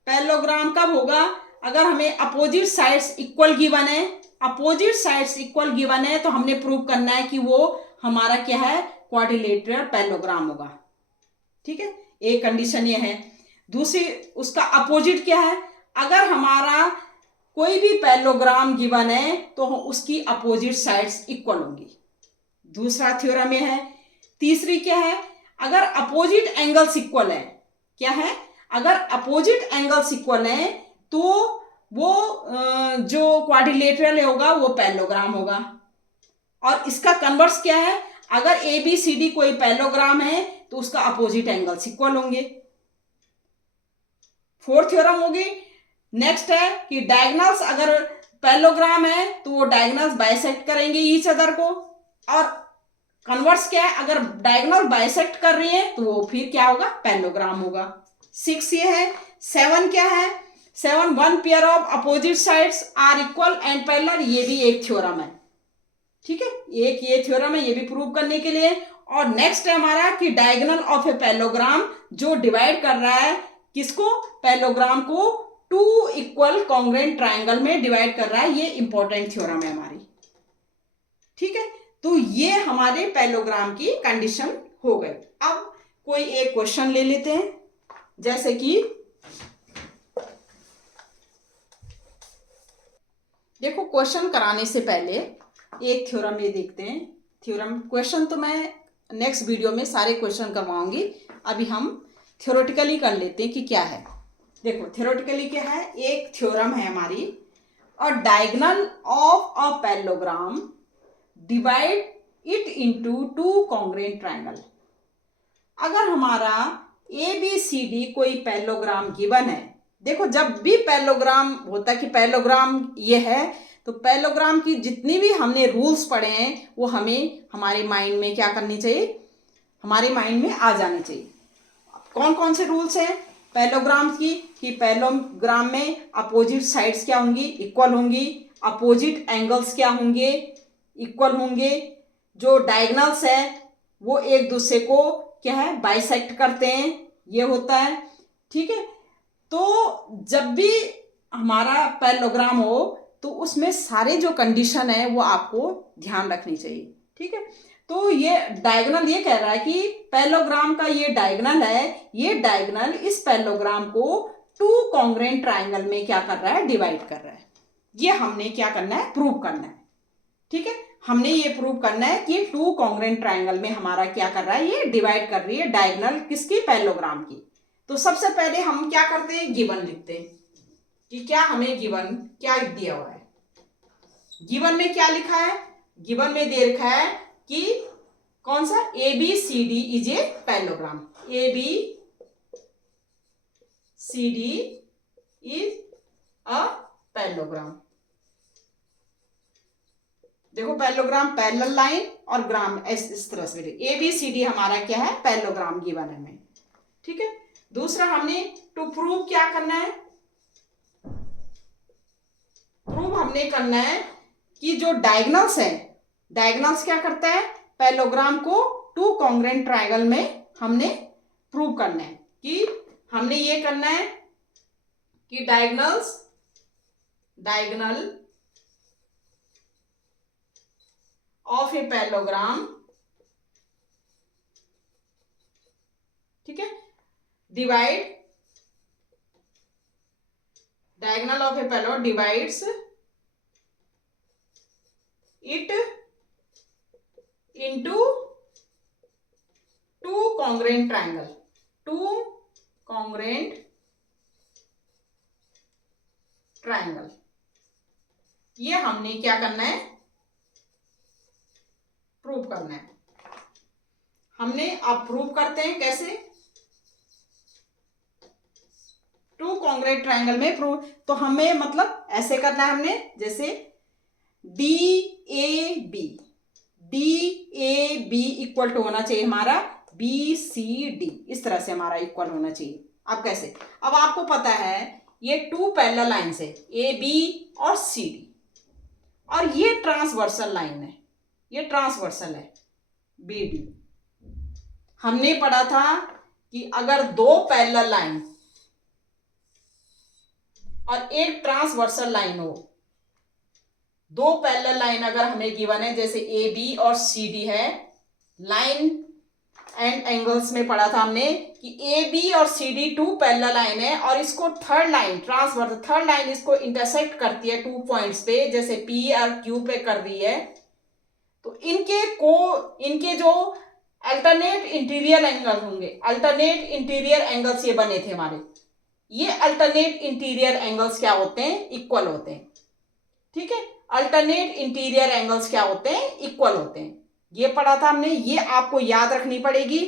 पैरेललोग्राम कब होगा, अगर हमें अपोजिट साइड्स इक्वल गिवन है, अपोजिट साइड्स इक्वल गिवन है तो हमने प्रूव करना है कि वो हमारा क्या है, क्वाड्रिलेटरल पैरेललोग्राम होगा। ठीक है, एक कंडीशन ये है। दूसरी उसका अपोजिट क्या है, अगर हमारा कोई भी पैरेललोग्राम गिवन है तो उसकी अपोजिट साइड्स इक्वल होंगी, दूसरा थ्योरम ये है। तीसरी क्या है, अगर अपोजिट एंगल्स इक्वल है, क्या है, अगर अपोजिट एंगल्स इक्वल है तो वो जो क्वाड्रिलेटरल होगा वो पैरेललोग्राम होगा। और इसका कन्वर्स क्या है, अगर ए बी सी डी कोई पैरेललोग्राम है तो उसका अपोजिट एंगल्स इक्वल होंगे। फोर्थ थ्योरम होगी। नेक्स्ट है कि डायगोनल्स अगर पैरेललोग्राम है तो वो डायगोनल्स बाइसेक्ट करेंगे ईच अदर को। और कन्वर्स क्या है, अगर डायगोनल बाइसेक्ट कर रही है तो वो फिर क्या होगा, पैरेललोग्राम होगा। 6 ये है। 7 क्या है, 7 one pair of opposite sides are equal and parallel, ये भी एक थ्योरम है, ठीक है, एक ये थ्योरम है, ये भी प्रूव करने के लिए। और नेक्स्ट है हमारा कि डायगोनल ऑफ ए पैरेललोग्राम जो डिवाइड कर रहा है किसको, पैरेललोग्राम को 2 इक्वल कॉन्ग्रुएंट ट्रायंगल में डिवाइड कर रहा है, ये इंपॉर्टेंट थ्योरम है हमारी, ठीक है। तो ये हमारे पैरेललोग्राम की कंडीशन हो गई। अब कोई एक क्वेश्चन ले लेते हैं, जैसे कि देखो क्वेश्चन कराने से पहले एक थ्योरम ये देखते हैं। थ्योरम क्वेश्चन तो मैं नेक्स्ट वीडियो में सारे क्वेश्चन करवाऊंगी, अभी हम थ्योरेटिकली कर लेते हैं कि क्या है। देखो थ्योरेटिकली क्या है, एक थ्योरम है हमारी, और diagonal of a parallelogram divide it into 2 congruent triangle. अगर हमारा ABCD कोई पैरेललोग्राम गिवन है, देखो जब भी पैरेललोग्राम होता है कि पैरेललोग्राम ये है, तो पैरेललोग्राम की जितनी भी हमने रूल्स पढ़े हैं वो हमें हमारे माइंड में क्या करनी चाहिए, हमारे माइंड में आ जानी चाहिए। कौन कौन से रूल्स हैं पैरेललोग्राम की, कि पैरेललोग्राम में अपोजिट साइड्स क्या होंगी, इक्वल होंगी, अपोजिट एंगल्स क्या होंगे, इक्वल होंगे, जो डायगोनल्स है वो एक दूसरे को क्या है, बाइसेक्ट करते हैं, ये होता है, ठीक है। तो जब भी हमारा पैरेललोग्राम हो तो उसमें सारे जो कंडीशन है वो आपको ध्यान रखनी चाहिए, ठीक है। तो ये डायगोनल ये कह रहा है कि पैरेललोग्राम का ये डायगोनल है, ये डायगोनल इस पैरेललोग्राम को 2 कॉन्ग्रुएंट ट्रायंगल में क्या कर रहा है, डिवाइड कर रहा है। ये हमने क्या करना है, प्रूव करना है, ठीक है। हमने ये प्रूव करना है कि 2 कॉन्ग्रुएंट ट्रायंगल में हमारा क्या कर रहा है, ये डिवाइड कर रही है डायगोनल किसकी, पैरेललोग्राम की। तो सबसे पहले हम क्या करते हैं, गिवन लिखते हैं कि क्या हमें गिवन क्या दिया हुआ है। गिवन में क्या लिखा है, गिवन में दे रखा है कि कौन सा, ABCD is a parallelogram, ABCD is a parallelogram. देखो पैरेललोग्राम, पैरेलल लाइन और ग्राम इस तरह से ABCD हमारा क्या है, पैरेललोग्राम गिवन है हमें, ठीक है। दूसरा हमने टू प्रूव क्या करना है, प्रूव हमने करना है कि जो डायगोनल्स है, डायगोनल्स क्या करता है, पैरेललोग्राम को 2 कॉन्ग्रुएंट ट्रायंगल में हमने प्रूव करना है, कि हमने ये करना है कि डायगोनल ऑफ ए पैरेललोग्राम, ठीक है, divide diagonal of a parallelogram divides it into 2 congruent triangle, 2 congruent triangle। ये हमने क्या करना है, प्रूव करना है। हमने अब प्रूव करते हैं कैसे, 2 कॉन्ग्रुएंट ट्रायंगल में प्रूव, तो हमें मतलब ऐसे करना है हमने, जैसे DAB इक्वल टू होना चाहिए हमारा BCD, इस तरह से हमारा इक्वल होना चाहिए। अब कैसे, अब आपको पता है ये 2 पैरेलल लाइंस है AB और CD, और ये ट्रांसवर्सल लाइन है, ये ट्रांसवर्सल है BD। हमने पढ़ा था कि अगर 2 पैरेलल लाइन और एक ट्रांसवर्सल लाइन हो, 2 पैरेलल लाइन अगर हमें गिवन है, जैसे AB और CD है, लाइन एंड एंगल्स में पढ़ा था हमने कि AB और CD 2 पैरेलल लाइन है, और इसको third line transverse, third line इसको इंटरसेक्ट करती है 2 पॉइंट्स पे, जैसे P और Q पे कर रही है। तो इनके जो अल्टरनेट इंटीरियर एंगल होंगे, अल्टरनेट इंटीरियर एंगल्स ये बने थे हमारे, ये अल्टरनेट इंटीरियर एंगल्स क्या होते हैं, इक्वल होते हैं, ठीक है। अल्टरनेट इंटीरियर एंगल्स क्या होते हैं, इक्वल होते हैं, ये पढ़ा था हमने। ये आपको याद रखनी पड़ेगी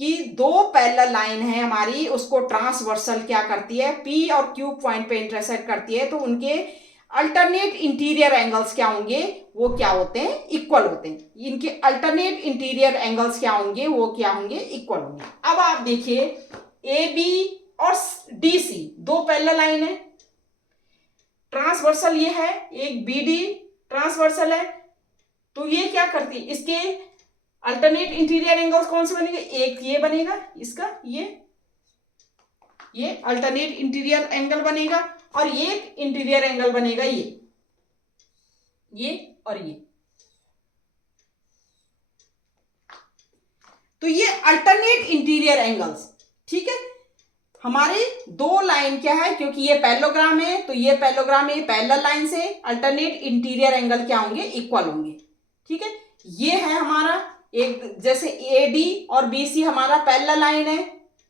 कि 2 पैरेलल लाइन है हमारी, उसको ट्रांसवर्सल क्या करती है, P और Q पॉइंट पे इंटरसेक्ट करती है, तो उनके अल्टरनेट इंटीरियर एंगल्स क्या होंगे, वो क्या होते हैं, इक्वल होते हैं। इनके अल्टरनेट इंटीरियर एंगल्स क्या होंगे, वो क्या होंगे, इक्वल होंगे। अब आप देखिए ए बी और डी सी दो पैरेलल लाइन है, ट्रांसवर्सल ये है, एक बी डी ट्रांसवर्सल है, तो ये क्या करती है, इसके अल्टरनेट इंटीरियर एंगल्स कौन से बनेंगे, एक ये बनेगा इसका, ये अल्टरनेट इंटीरियर एंगल बनेगा, और ये इंटीरियर एंगल बनेगा ये और ये। तो ये अल्टरनेट इंटीरियर एंगल्स, ठीक है। हमारे दो लाइन क्या है, क्योंकि ये पैरेललोग्राम है, तो ये पैरेललोग्राम है, पैरेलल लाइन से अल्टरनेट इंटीरियर एंगल क्या होंगे, इक्वल होंगे, ठीक है। ये है हमारा एक, जैसे ए डी और बी सी हमारा पैरेलल लाइन है,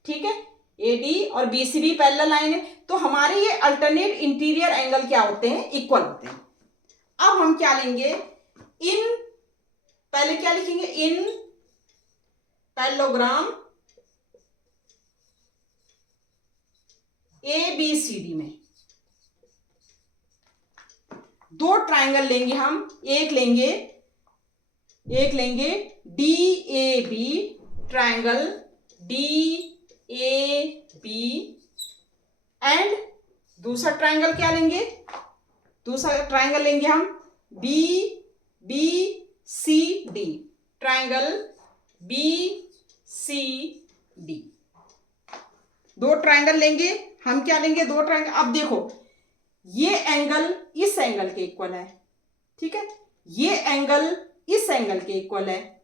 ठीक है, ए डी और बी सी भी पैरेलल लाइन है, तो हमारे ये अल्टरनेट इंटीरियर एंगल क्या होते हैं, इक्वल होते हैं। अब हम क्या लेंगे, पहले क्या लिखेंगे, इन parallelogram A B C D में दो ट्राइंगल लेंगे हम, एक लेंगे D A B triangle, D A B, and दूसरा ट्राइंगल क्या लेंगे, दूसरा ट्राइंगल लेंगे हम B B C D, triangle B C D. दो ट्राइंगल लेंगे हम, क्या लेंगे, दो ट्राइंगल। अब देखो ये एंगल इस एंगल के इक्वल है, ठीक है, ये एंगल इस एंगल के इक्वल है,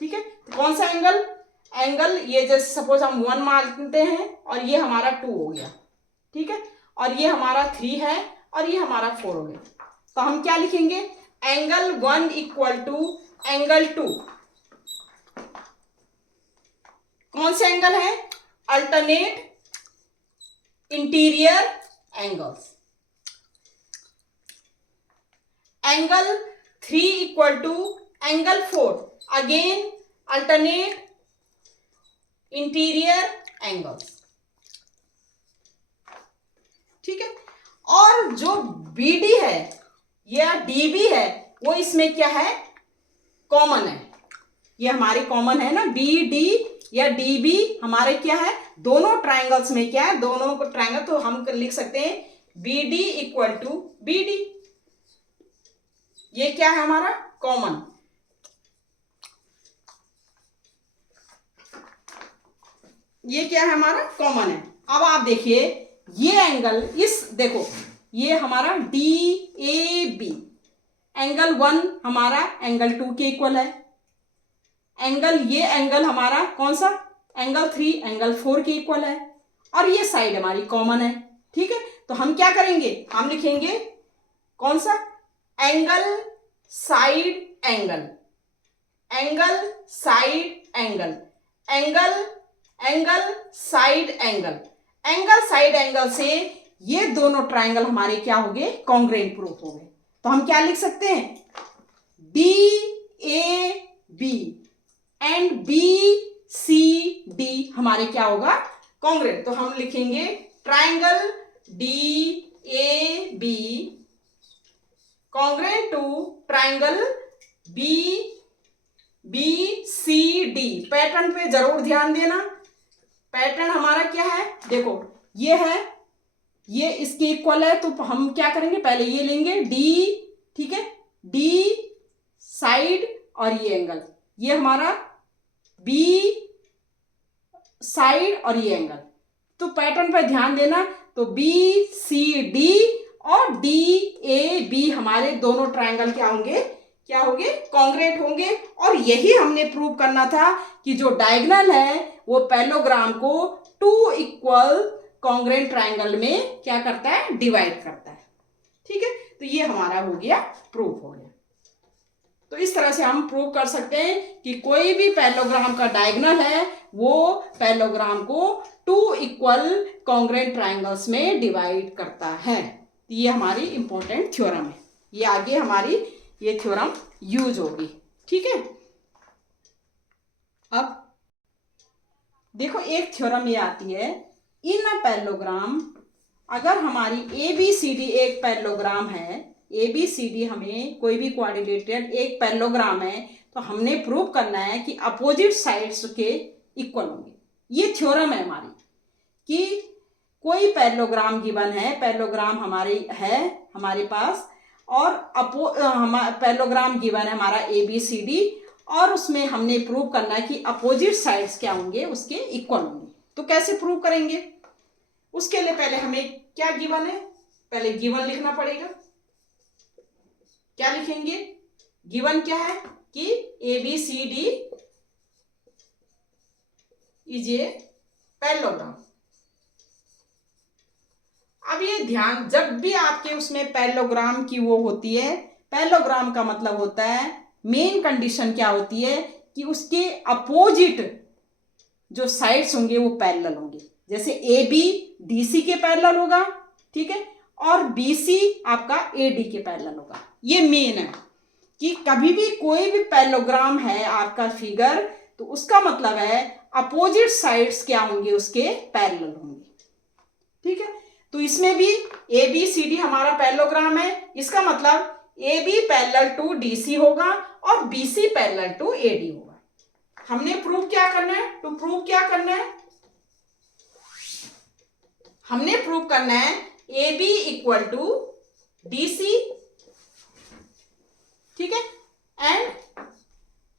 ठीक है। तो कौन सा एंगल, ये जैसे सपोज हम 1 मानते हैं और ये हमारा 2 हो गया, ठीक है, और ये हमारा 3 है और ये हमारा 4 हो गया, तो हम क्या लिखेंगे, एंगल 1 इक्वल टू एंगल 2। कौन से एंगल है, alternate interior angles. Angle 3 equal to angle 4, again alternate interior angles, ठीक है। और जो बी डी है या डी बी है, वो इसमें क्या है, कॉमन है, ये हमारी कॉमन है ना, बी डी या डी बी हमारे क्या है, दोनों ट्राइंगल्स में क्या है, दोनों को ट्राइंगल, तो हम लिख सकते हैं B D equal to B D, ये क्या है हमारा कॉमन। ये क्या है हमारा कॉमन है। अब आप देखिए ये एंगल, देखो ये हमारा डी ए बी, एंगल 1 हमारा एंगल 2 के इक्वल है, ये एंगल हमारा कौन सा, एंगल 3 एंगल 4 के इक्वल है, और ये साइड हमारी कॉमन है, ठीक है। तो हम क्या करेंगे, हम लिखेंगे कौन सा, angle side angle, side angle से ये दोनों ट्राइंगल हमारे क्या हो गए, कॉन्ग्रुएंट प्रूफ हो गए। तो हम क्या लिख सकते हैं, D A B and B C D हमारे क्या होगा, कॉन्ग्रुएंट। तो हम लिखेंगे triangle D A B congruent to triangle B C D. Pattern पे जरूर ध्यान देना, पैटर्न हमारा क्या है, देखो ये है, ये इसके इक्वल है, तो हम क्या करेंगे, पहले ये लेंगे डी, ठीक है, डी साइड और ये एंगल, ये हमारा बी साइड और ये एंगल। तो पैटर्न पर ध्यान देना, तो बी सी डी और डी ए बी हमारे दोनों ट्राइंगल क्या होंगे, कॉन्ग्रुएंट होंगे। और यही हमने प्रूव करना था कि जो डायगोनल है वो पैरेललोग्राम को 2 इक्वल कॉन्ग्रुएंट ट्राइंगल में क्या करता है, डिवाइड करता है, ठीक है। तो ये हमारा हो गया, प्रूफ हो गया। तो इस तरह से हम प्रूव कर सकते हैं कि कोई भी पैरेललोग्राम का डायगोनल है वो पैरेललोग्राम को 2 इक्वल कॉन्ग्रुएंट ट्राइंगल्स में डिवाइड करता है। तो ये हमारी इंपॉर्टेंट थ्योरम है, ये आगे हमारी ये थ्योरम यूज होगी, ठीक है। अब देखो एक थ्योरम ये आती है, इन अ पैरेललोग्राम अगर हमारी ए बी सी डी एक पैरेललोग्राम है, ए बी सी डी हमें कोई भी कोऑर्डिनेटेड एक पैरेललोग्राम है, तो हमने प्रूव करना है कि अपोजिट साइड्स के इक्वल होंगे। ये थ्योरम है हमारी कि कोई पैरेललोग्राम गिवन है, पैरेललोग्राम हमारे पास, और पैरेललोग्राम गिवन है हमारा ए बी सी डी, और उसमें हमने प्रूव करना है कि अपोजिट साइड्स क्या होंगे, उसके इक्वल होंगे। तो कैसे प्रूव करेंगे? उसके लिए पहले हमें क्या गिवन है, पहले गिवन लिखना पड़ेगा। क्या लिखेंगे? गिवन क्या है कि A B C D is a parallelogram. अब ये ध्यान, जब भी आपके उसमें पैरेललोग्राम की वो होती है, पैरेललोग्राम का मतलब होता है, मेन कंडीशन क्या होती है कि उसके अपोजिट जो साइड्स होंगे वो पैरेलल होंगे। जैसे ए बी डी सी के पैरेलल होगा, ठीक है, और बी सी आपका ए डी के पैरेलल होगा। ये मेन है कि कभी भी कोई भी पैरेललोग्राम है आपका फिगर, तो उसका मतलब है अपोजिट साइड्स क्या होंगे, उसके पैरेलल होंगे। ठीक है, तो इसमें भी ए बी सी डी हमारा पैरेललोग्राम है, इसका मतलब A B parallel to D C होगा और B C parallel to A D होगा। हमने प्रूव क्या करना है? तो प्रूव क्या करना है? हमने प्रूव करना है A B equal to D C, ठीक है, and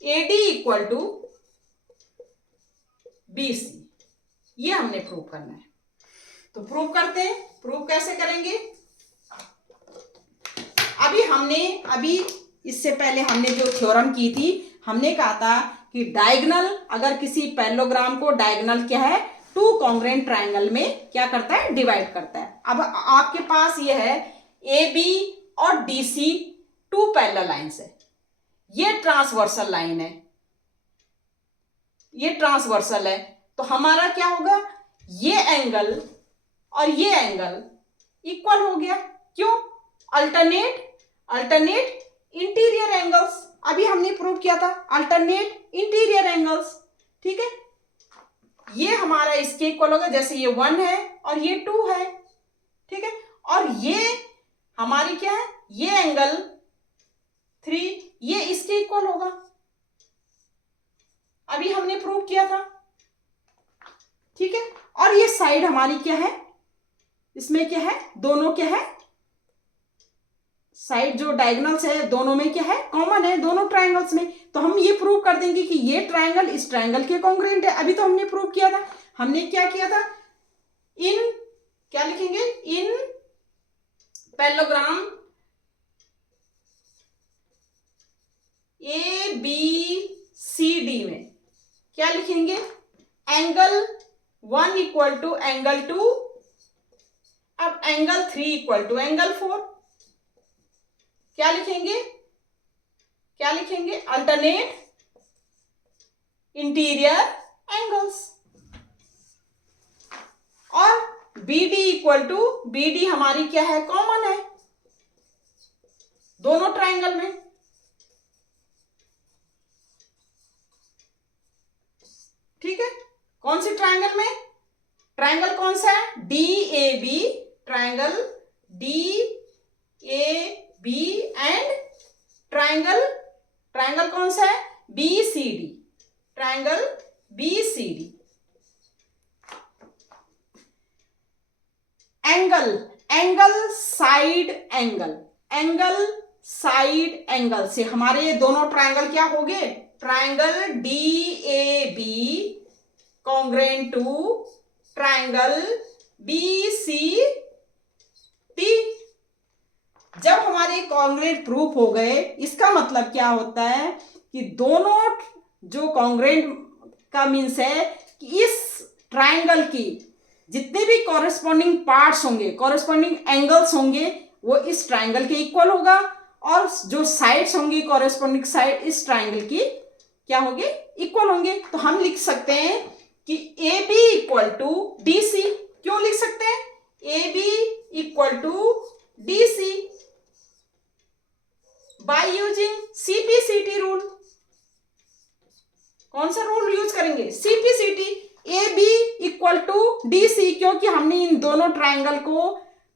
A D equal to B C. ये हमने प्रूव करना है। तो प्रूव करते हैं। प्रूव कैसे करेंगे? अभी इससे पहले हमने जो थ्योरम की थी, हमने कहा था कि डायगोनल, अगर किसी पैरेललोग्राम को डायगोनल क्या है, टू कॉन्ग्रुएंट ट्रायंगल में क्या करता है, डिवाइड करता है। अब आपके पास ये है ए बी और D C two parallel lines है, ये ट्रांसवर्सल लाइन है, ये ट्रांसवर्सल है, तो हमारा क्या होगा, ये एंगल और ये एंगल इक्वल हो गया। क्यों? Alternate interior angles. अभी हमने प्रूव किया था अल्टरनेट इंटीरियर एंगल्स, ठीक है। ये हमारा इसके इक्वल होगा, जैसे ये 1 है और ये 2 है, ठीक है, और ये हमारी क्या है, ये एंगल 3, ये इसके इक्वल होगा। अभी हमने प्रूव किया था, ठीक है। और ये साइड हमारी क्या है, इसमें क्या है, दोनों क्या है, साइड जो डायगोनल्स है दोनों में क्या है, कॉमन है दोनों ट्रायंगल्स में। तो हम ये प्रूव कर देंगे कि ये ट्रायंगल इस ट्रायंगल के कॉन्ग्रुएंट है। अभी तो हमने प्रूव किया था। हमने क्या किया था, इन क्या लिखेंगे, इन parallelogram A B C D में क्या लिखेंगे, एंगल 1 इक्वल टू एंगल 2, अब एंगल 3 इक्वल टू एंगल 4। क्या लिखेंगे, अल्टरनेट इंटीरियर एंगल्स। और B D equal to, B D हमारी क्या है, कॉमन है दोनों ट्रायंगल में, ठीक है। कौन सी ट्रायंगल में, ट्रायंगल कौन सा है, D A B, triangle D A B and triangle कौन सा है, B C D, triangle B C D. Angle side angle से हमारे ये दोनों ट्रायंगल क्या हो गए, triangle D A B congruent to triangle B C D. जब हमारे कॉन्ग्रुएंट प्रूफ हो गए, इसका मतलब क्या होता है कि दोनों जो कॉन्ग्रुएंट का मीन्स है कि इस ट्रायंगल की जितने भी कॉरेस्पॉन्डिंग पार्ट्स होंगे, कॉरेस्पॉन्डिंग एंगल्स होंगे, वो इस ट्रायंगल के इक्वल होगा, और जो साइड्स होंगी कॉरेस्पॉन्डिंग साइड इस ट्रायंगल की क्या होंगे, इक्वल होंगे। तो हम लिख सकते हैं कि A B equal to D C. क्यों लिख सकते हैं, A B equal to D C by using CPCT rule. कौन सा रूल यूज करेंगे, CPCT. A B equal to D C, क्योंकि हमने इन दोनों ट्राइंगल को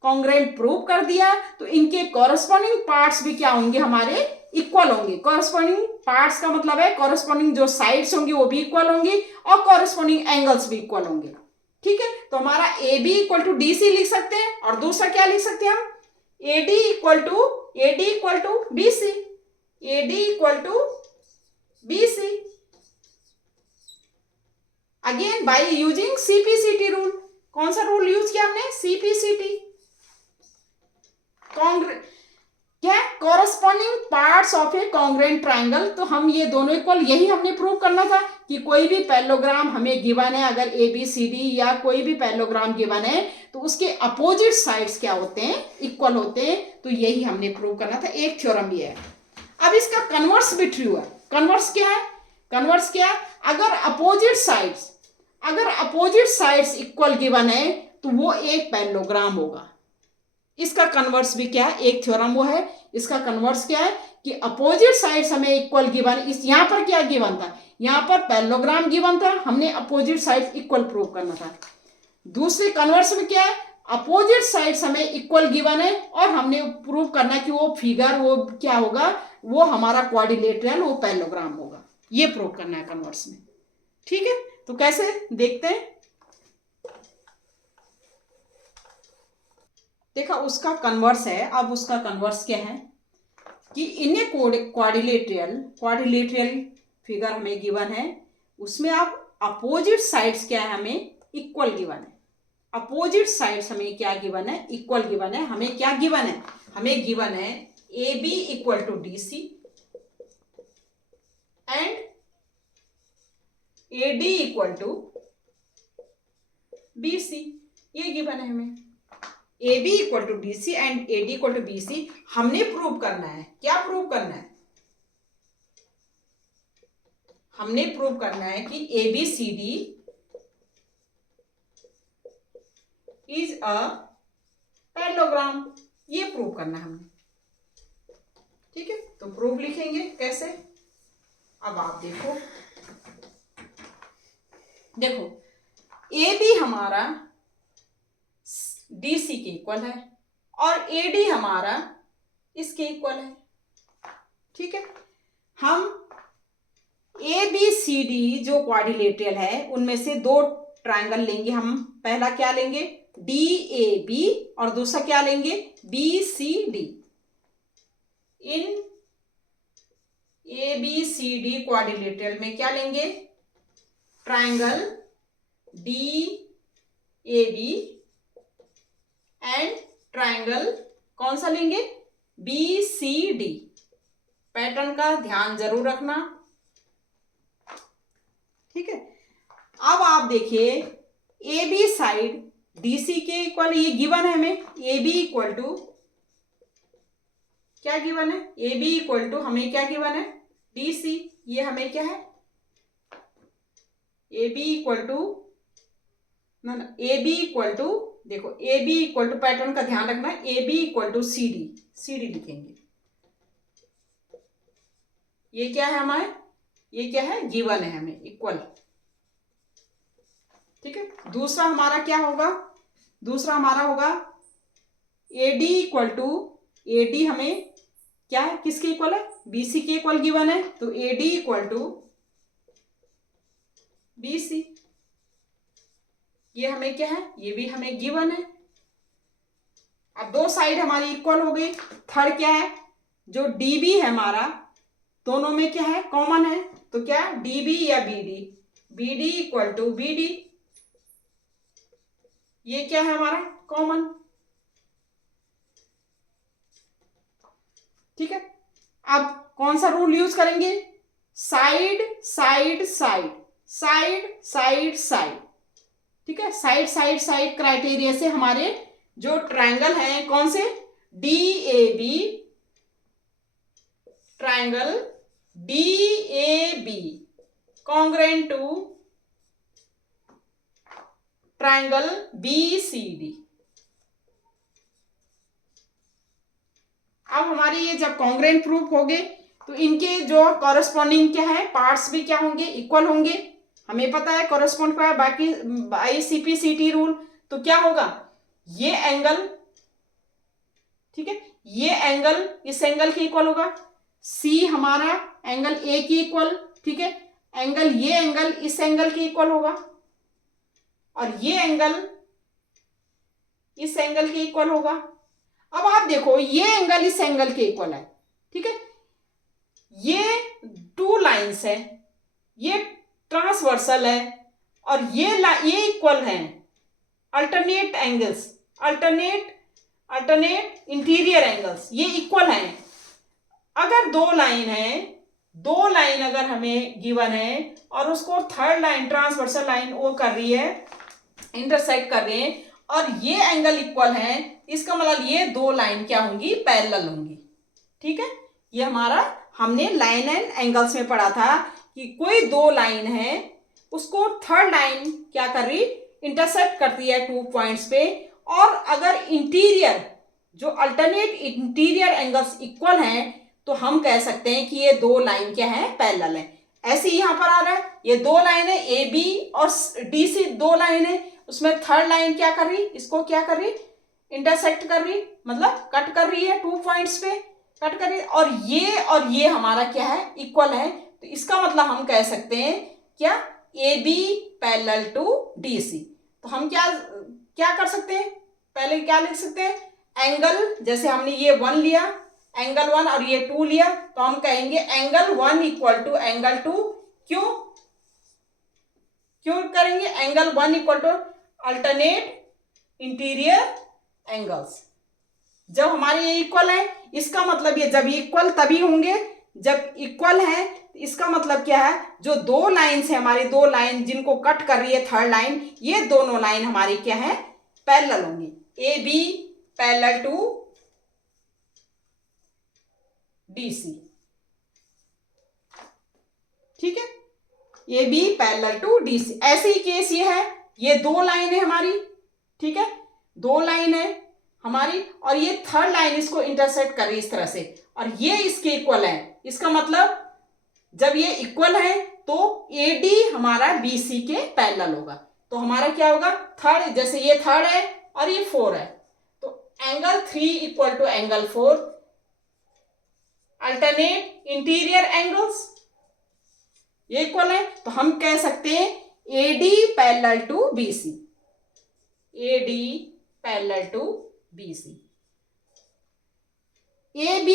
कॉन्ग्रेंट प्रूव कर दिया, तो इनके कॉरस्पॉन्डिंग पार्ट्स भी क्या होंगे, हमारे इक्वल होंगे। कॉरस्पॉन्डिंग पार्ट्स का मतलब है कॉरस्पॉन्डिंग जो साइड्स होंगी वो भी इक्वल होंगी और कॉरस्पॉन्डिंग एंगल्स भी इक्वल होंगे। ठीक है, तो हमारा A B equal to D C लिख सकते हैं, और दूसरा क्या लिख सकते हैं हम, A D equal to B C, A D equal to B C, again by using CPCT rule. कौन सा रूल यूज किया हमने, सीपीसीटी। क्या corresponding parts of a congruent triangle, तो हम ये दोनों इक्वल, यही हमने प्रूव करना था कि कोई भी पैरेललोग्राम हमें गिवन है, अगर ए बी सी डी या कोई भी पैरेललोग्राम गिवन है तो उसके अपोजिट साइड्स क्या होते हैं, इक्वल होते हैं। तो यही हमने प्रूव करना था, एक थ्योरम ये है। अब इसका कन्वर्स भी ट्रू है। कन्वर्स क्या है, कन्वर्स क्या है, अगर अपोजिट साइड्स इक्वल गिवन है तो वो एक पैरेललोग्राम होगा। इसका कन्वर्स भी क्या है, एक थ्योरम वो है। इसका कन्वर्स क्या है कि अपोजिट साइड्स हमें इक्वल गिवन, इस यहां पर क्या गिवन था, यहां पर पैरेललोग्राम गिवन था, हमने अपोजिट साइड्स इक्वल प्रूव करना था। दूसरे कन्वर्स में क्या है, अपोजिट साइड्स हमें इक्वल गिवन है और हमने प्रूव करना है कि वो फिगर वो क्या होगा, वो हमारा क्वाड्रिलेटरल, वो पैरेललोग्राम होगा। ये प्रूव करना है कन्वर्स में। ठीक है, तो कैसे देखते हैं, देखा उसका कन्वर्स है। अब उसका कन्वर्स क्या है कि इन ए क्वाड्रिलेटरल फिगर हमें गिवन है, उसमें आप अपोजिट साइड्स क्या है, हमें इक्वल गिवन है। अपोजिट साइड्स हमें क्या गिवन है, इक्वल गिवन है। हमें क्या गिवन है, हमें गिवन है A B equal to D C and A D equal to B C, ये गिवन है हमें। A B equal to D C and A D equal to B C हमने प्रूव करना है। क्या प्रूव करना है, हमने प्रूव करना है कि A B C D is a parallelogram, ये प्रूव करना है हमने। ठीक है, तो प्रूव लिखेंगे कैसे, अब आप देखो ए बी हमारा डी सी के इक्वल है और ए डी हमारा इसके इक्वल है। ठीक है, हम ए बी सी डी जो क्वाड्रिलेटरल है उनमें से दो ट्रायंगल लेंगे। हम पहला क्या लेंगे, डी ए बी, और दूसरा क्या लेंगे, बी सी डी। इन A B C D quadrilateral में क्या लेंगे, triangle D A B and triangle कौन सा लेंगे, बी सी डी। पैटर्न का ध्यान जरूर रखना। ठीक है, अब आप देखिए A B side D C के इक्वल, ये गिवन है हमें, ए बी इक्वल टू क्या गिवन है, ए बी इक्वल टू हमें क्या गिवन है, डी सी। ये हमें क्या है, ए बी इक्वल टू ना, ए बी इक्वल टू, देखो A B equal to, pattern का ध्यान रखना, A B equal to C D, C D लिखेंगे। ये क्या है हमारे, ये क्या है, गिवन है हमें इक्वल। ठीक है, दूसरा हमारा क्या होगा, दूसरा हमारा होगा A D equal to, A D हमें क्या है, किसके इक्वल है, बी सी के इक्वल गिवन है, तो A D equal to B C. ये हमें क्या है, ये भी हमें गिवन है। अब दो साइड हमारी इक्वल हो गई। थर्ड क्या है, जो डी बी है हमारा, दोनों में क्या है, कॉमन है, तो क्या डी बी या B D, B D equal to B D, ये क्या है हमारा कॉमन। ठीक है, अब कौन सा रूल यूज करेंगे, side side side, side side side. ठीक है, साइड साइड साइड क्राइटेरिया से हमारे जो ट्रायंगल हैं कौन से, D A B, triangle D A B congruent to triangle B C D. अब हमारे ये जब कॉन्ग्रेंट प्रूफ हो गए तो इनके जो कॉरेस्पॉन्डिंग क्या है, पार्ट्स भी क्या होंगे, इक्वल होंगे। हमें पता है कोरेस्पॉन्ड का बाकी बाई CPCT रूल। तो क्या होगा, ये एंगल, ठीक है, ये एंगल इस एंगल के इक्वल होगा, C हमारा एंगल A के इक्वल, ठीक है, ये एंगल इस एंगल के इक्वल होगा, और ये एंगल इस एंगल के इक्वल होगा। अब आप देखो ये एंगल इस एंगल के इक्वल है, ठीक है, ये टू लाइंस है, ये ट्रांसवर्सल है, और ये इक्वल हैं, alternate angles, alternate interior angles, ये इक्वल हैं। अगर दो लाइन है, दो लाइन अगर हमें गिवन है और उसको थर्ड लाइन ट्रांसवर्सल लाइन वो कर रही है, इंटरसेक्ट कर रहे हैं, और ये एंगल इक्वल है, इसका मतलब ये दो लाइन क्या होंगी, पैरेलल होंगी, ठीक है। ये हमारा हमने लाइन एंड एंगल्स में पढ़ा था कि कोई दो लाइन है, उसको थर्ड लाइन क्या कर रही, इंटरसेक्ट करती है 2 पॉइंट्स पे, और अगर इंटीरियर जो अल्टरनेट इंटीरियर एंगल्स इक्वल हैं तो हम कह सकते हैं कि ये दो लाइन क्या है, पैरेलल है। ऐसे ही यहां पर आ रहा है, ये दो लाइन है AB और DC, दो लाइन है, उसमें थर्ड लाइन क्या कर रही, इसको क्या कर रही, इंटरसेक्ट कर रही, मतलब कट कर रही है 2 पॉइंट्स पे कट कर रही है, और ये हमारा क्या है, इक्वल है। तो इसका मतलब हम कह सकते हैं क्या, AB पैरेलल टू DC। तो हम क्या कर सकते हैं, पहले क्या लिख सकते हैं, एंगल, जैसे हमने ये 1 लिया, एंगल 1 और ये 2 लिया, तो हम कहेंगे एंगल 1 इक्वल टू एंगल 2। क्यों करेंगे, angle 1 equal to alternate interior angles. जब हमारे ये इक्वल है, इसका मतलब ये जब इक्वल तभी होंगे जब इक्वल है, इसका मतलब क्या है, जो दो लाइन्स है हमारी, दो लाइन जिनको कट कर रही है थर्ड लाइन, ये दोनों लाइन हमारी क्या है, पैरेलल होंगी। AB पैरेलल टू DC, ठीक है, AB पैरेलल टू DC। ऐसे ही केस ये है, ये दो लाइन है हमारी, ठीक है, दो लाइन है हमारी, और ये थर्ड लाइन इसको इंटरसेक्ट कर रही इस तरह से, और ये इसके इक्वल है। इसका मतलब जब ये इक्वल है तो AD हमारा BC के पैरेलल होगा। तो हमारा क्या होगा, थर्ड, जैसे ये थर्ड है और ये 4 है, तो angle 3 equal to angle 4, alternate interior angles ये इक्वल है। तो हम कह सकते हैं AD parallel to BC, AD parallel to BC। AB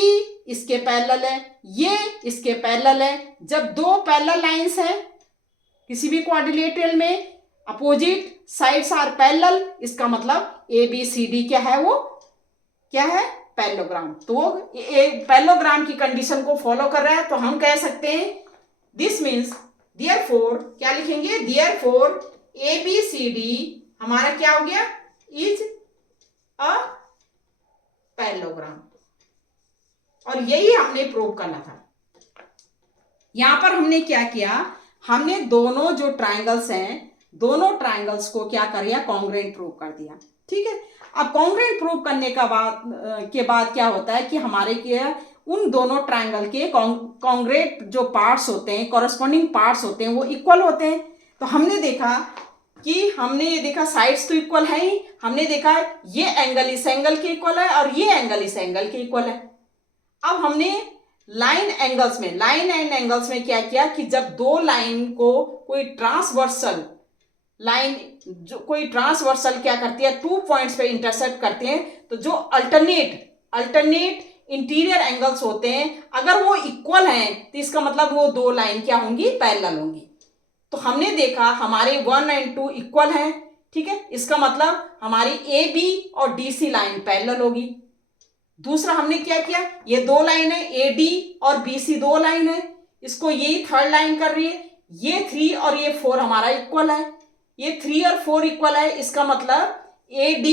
इसके पैरेलल है, ये इसके पैरेलल है। जब दो पैरेलल लाइंस हैं किसी भी क्वाड्रिलेटरल में, अपोजिट साइड्स आर पैरेलल, इसका मतलब ABCD क्या है, वो क्या है, पैरेललोग्राम। तो वो पैरेललोग्राम की कंडीशन को फॉलो कर रहा है। तो हम कह सकते हैं दिस मीन्स, देयरफॉर क्या लिखेंगे, देयरफॉर ABCD हमारा क्या हो गया, इज अ पैरेललोग्राम। और यही हमने प्रूव करना था। यहां पर हमने क्या किया, हमने दोनों जो ट्राइंगल्स हैं, दोनों ट्राइंगल्स को क्या कर दिया, कॉन्ग्रुएंट प्रूव कर दिया, ठीक है। अब कॉन्ग्रुएंट प्रूव करने के बाद क्या होता है कि हमारे क्या, उन दोनों ट्राइंगल के कॉन्ग्रुएंट जो पार्ट्स होते हैं, कॉरेस्पॉन्डिंग पार्ट्स होते हैं, वो इक्वल होते हैं। तो हमने देखा कि ये देखा साइड्स तो इक्वल है ही, हमने देखा ये एंगल इस एंगल के इक्वल है और ये एंगल इस एंगल के इक्वल है। अब हमने लाइन एंड एंगल्स में क्या किया कि जब दो लाइन को कोई ट्रांसवर्सल लाइन, जो कोई ट्रांसवर्सल क्या करती है, 2 पॉइंट्स पे इंटरसेक्ट करते हैं, तो जो अल्टरनेट इंटीरियर एंगल्स होते हैं, अगर वो इक्वल हैं तो इसका मतलब वो दो लाइन क्या होंगी, पैरेलल होंगी। तो हमने देखा हमारे 1 और 2 इक्वल हैं, ठीक है, इसका मतलब हमारी AB और DC लाइन पैरेलल होगी। दूसरा हमने क्या किया, ये दो लाइन है AD और BC, दो लाइन है, इसको यही थर्ड लाइन कर रही है, ये 3 और ये 4 हमारा इक्वल है, ये 3 और 4 इक्वल है, इसका मतलब AD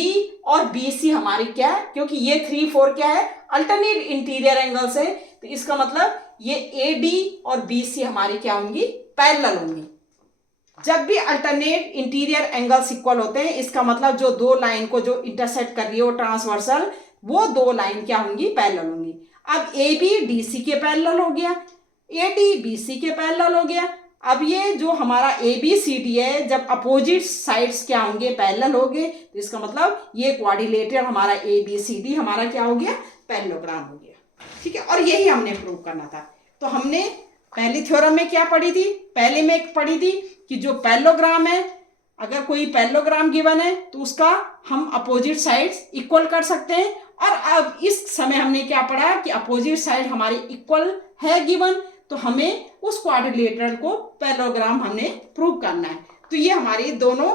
और BC हमारी क्या है, क्योंकि ये 3 4 क्या है, अल्टरनेट इंटीरियर एंगल्स है, तो इसका मतलब ये AD और BC हमारी क्या होंगी, पैरेलल होंगी। जब भी अल्टरनेट इंटीरियर एंगल्स इक्वल होते हैं, इसका मतलब जो दो लाइन को जो इंटरसेक्ट कर रही है वो ट्रांसवर्सल, वो दो लाइन क्या होंगी, पैरेलल होंगी। अब AB DC के पैरेलल हो गया, AD BC के पैरेलल हो गया। अब ये जो हमारा ABCD है, जब अपोजिट साइड्स क्या होंगे, पैरेलल होंगे, तो इसका मतलब ये क्वाड्रिलेटरल हमारा ABCD हमारा क्या हो गया, पैरेललोग्राम हो गया। ठीक है, और यही हमने प्रूव करना था। तो हमने पहली थ्योरम में क्या पढ़ी थी, पहले में पढ़ी थी कि जो पैरेललोग्राम है, अगर कोई पैरेललोग्राम गिवन है तो उसका हम अपोजिट साइड्स इक्वल कर सकते हैं। और अब इस समय हमने क्या पढ़ा कि अपोजिट साइड हमारी इक्वल है गिवन, तो हमें उस क्वाड्रिलेटरल को पैरेललोग्राम हमने प्रूव करना है। तो ये हमारी दोनों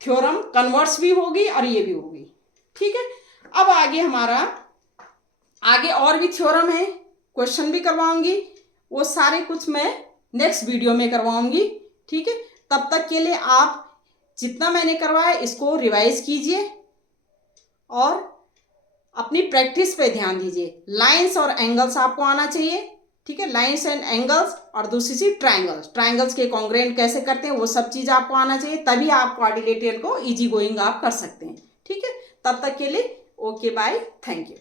थ्योरम कन्वर्स भी होगी और ये भी होगी। ठीक है, अब आगे हमारा आगे और भी थ्योरम है, क्वेश्चन भी करवाऊंगी, वो सारे कुछ मैं नेक्स्ट वीडियो में करवाऊंगी। ठीक है, तब तक के लिए आप जितना मैंने करवाया इसको रिवाइज कीजिए और अपनी प्रैक्टिस पे ध्यान दीजिए। लाइंस और एंगल्स आपको आना चाहिए। ठीक है, लाइंस एंड एंगल्स, और दूसरी चीज ट्रायंगल्स, ट्रायंगल्स के कॉन्ग्रुएंट कैसे करते हैं वो सब चीज आपको आना चाहिए, तभी आप क्वाड्रिलेटरल को इजी गोइंग आप कर सकते हैं। ठीक है, तब तक के लिए ओके बाय, थैंक यू।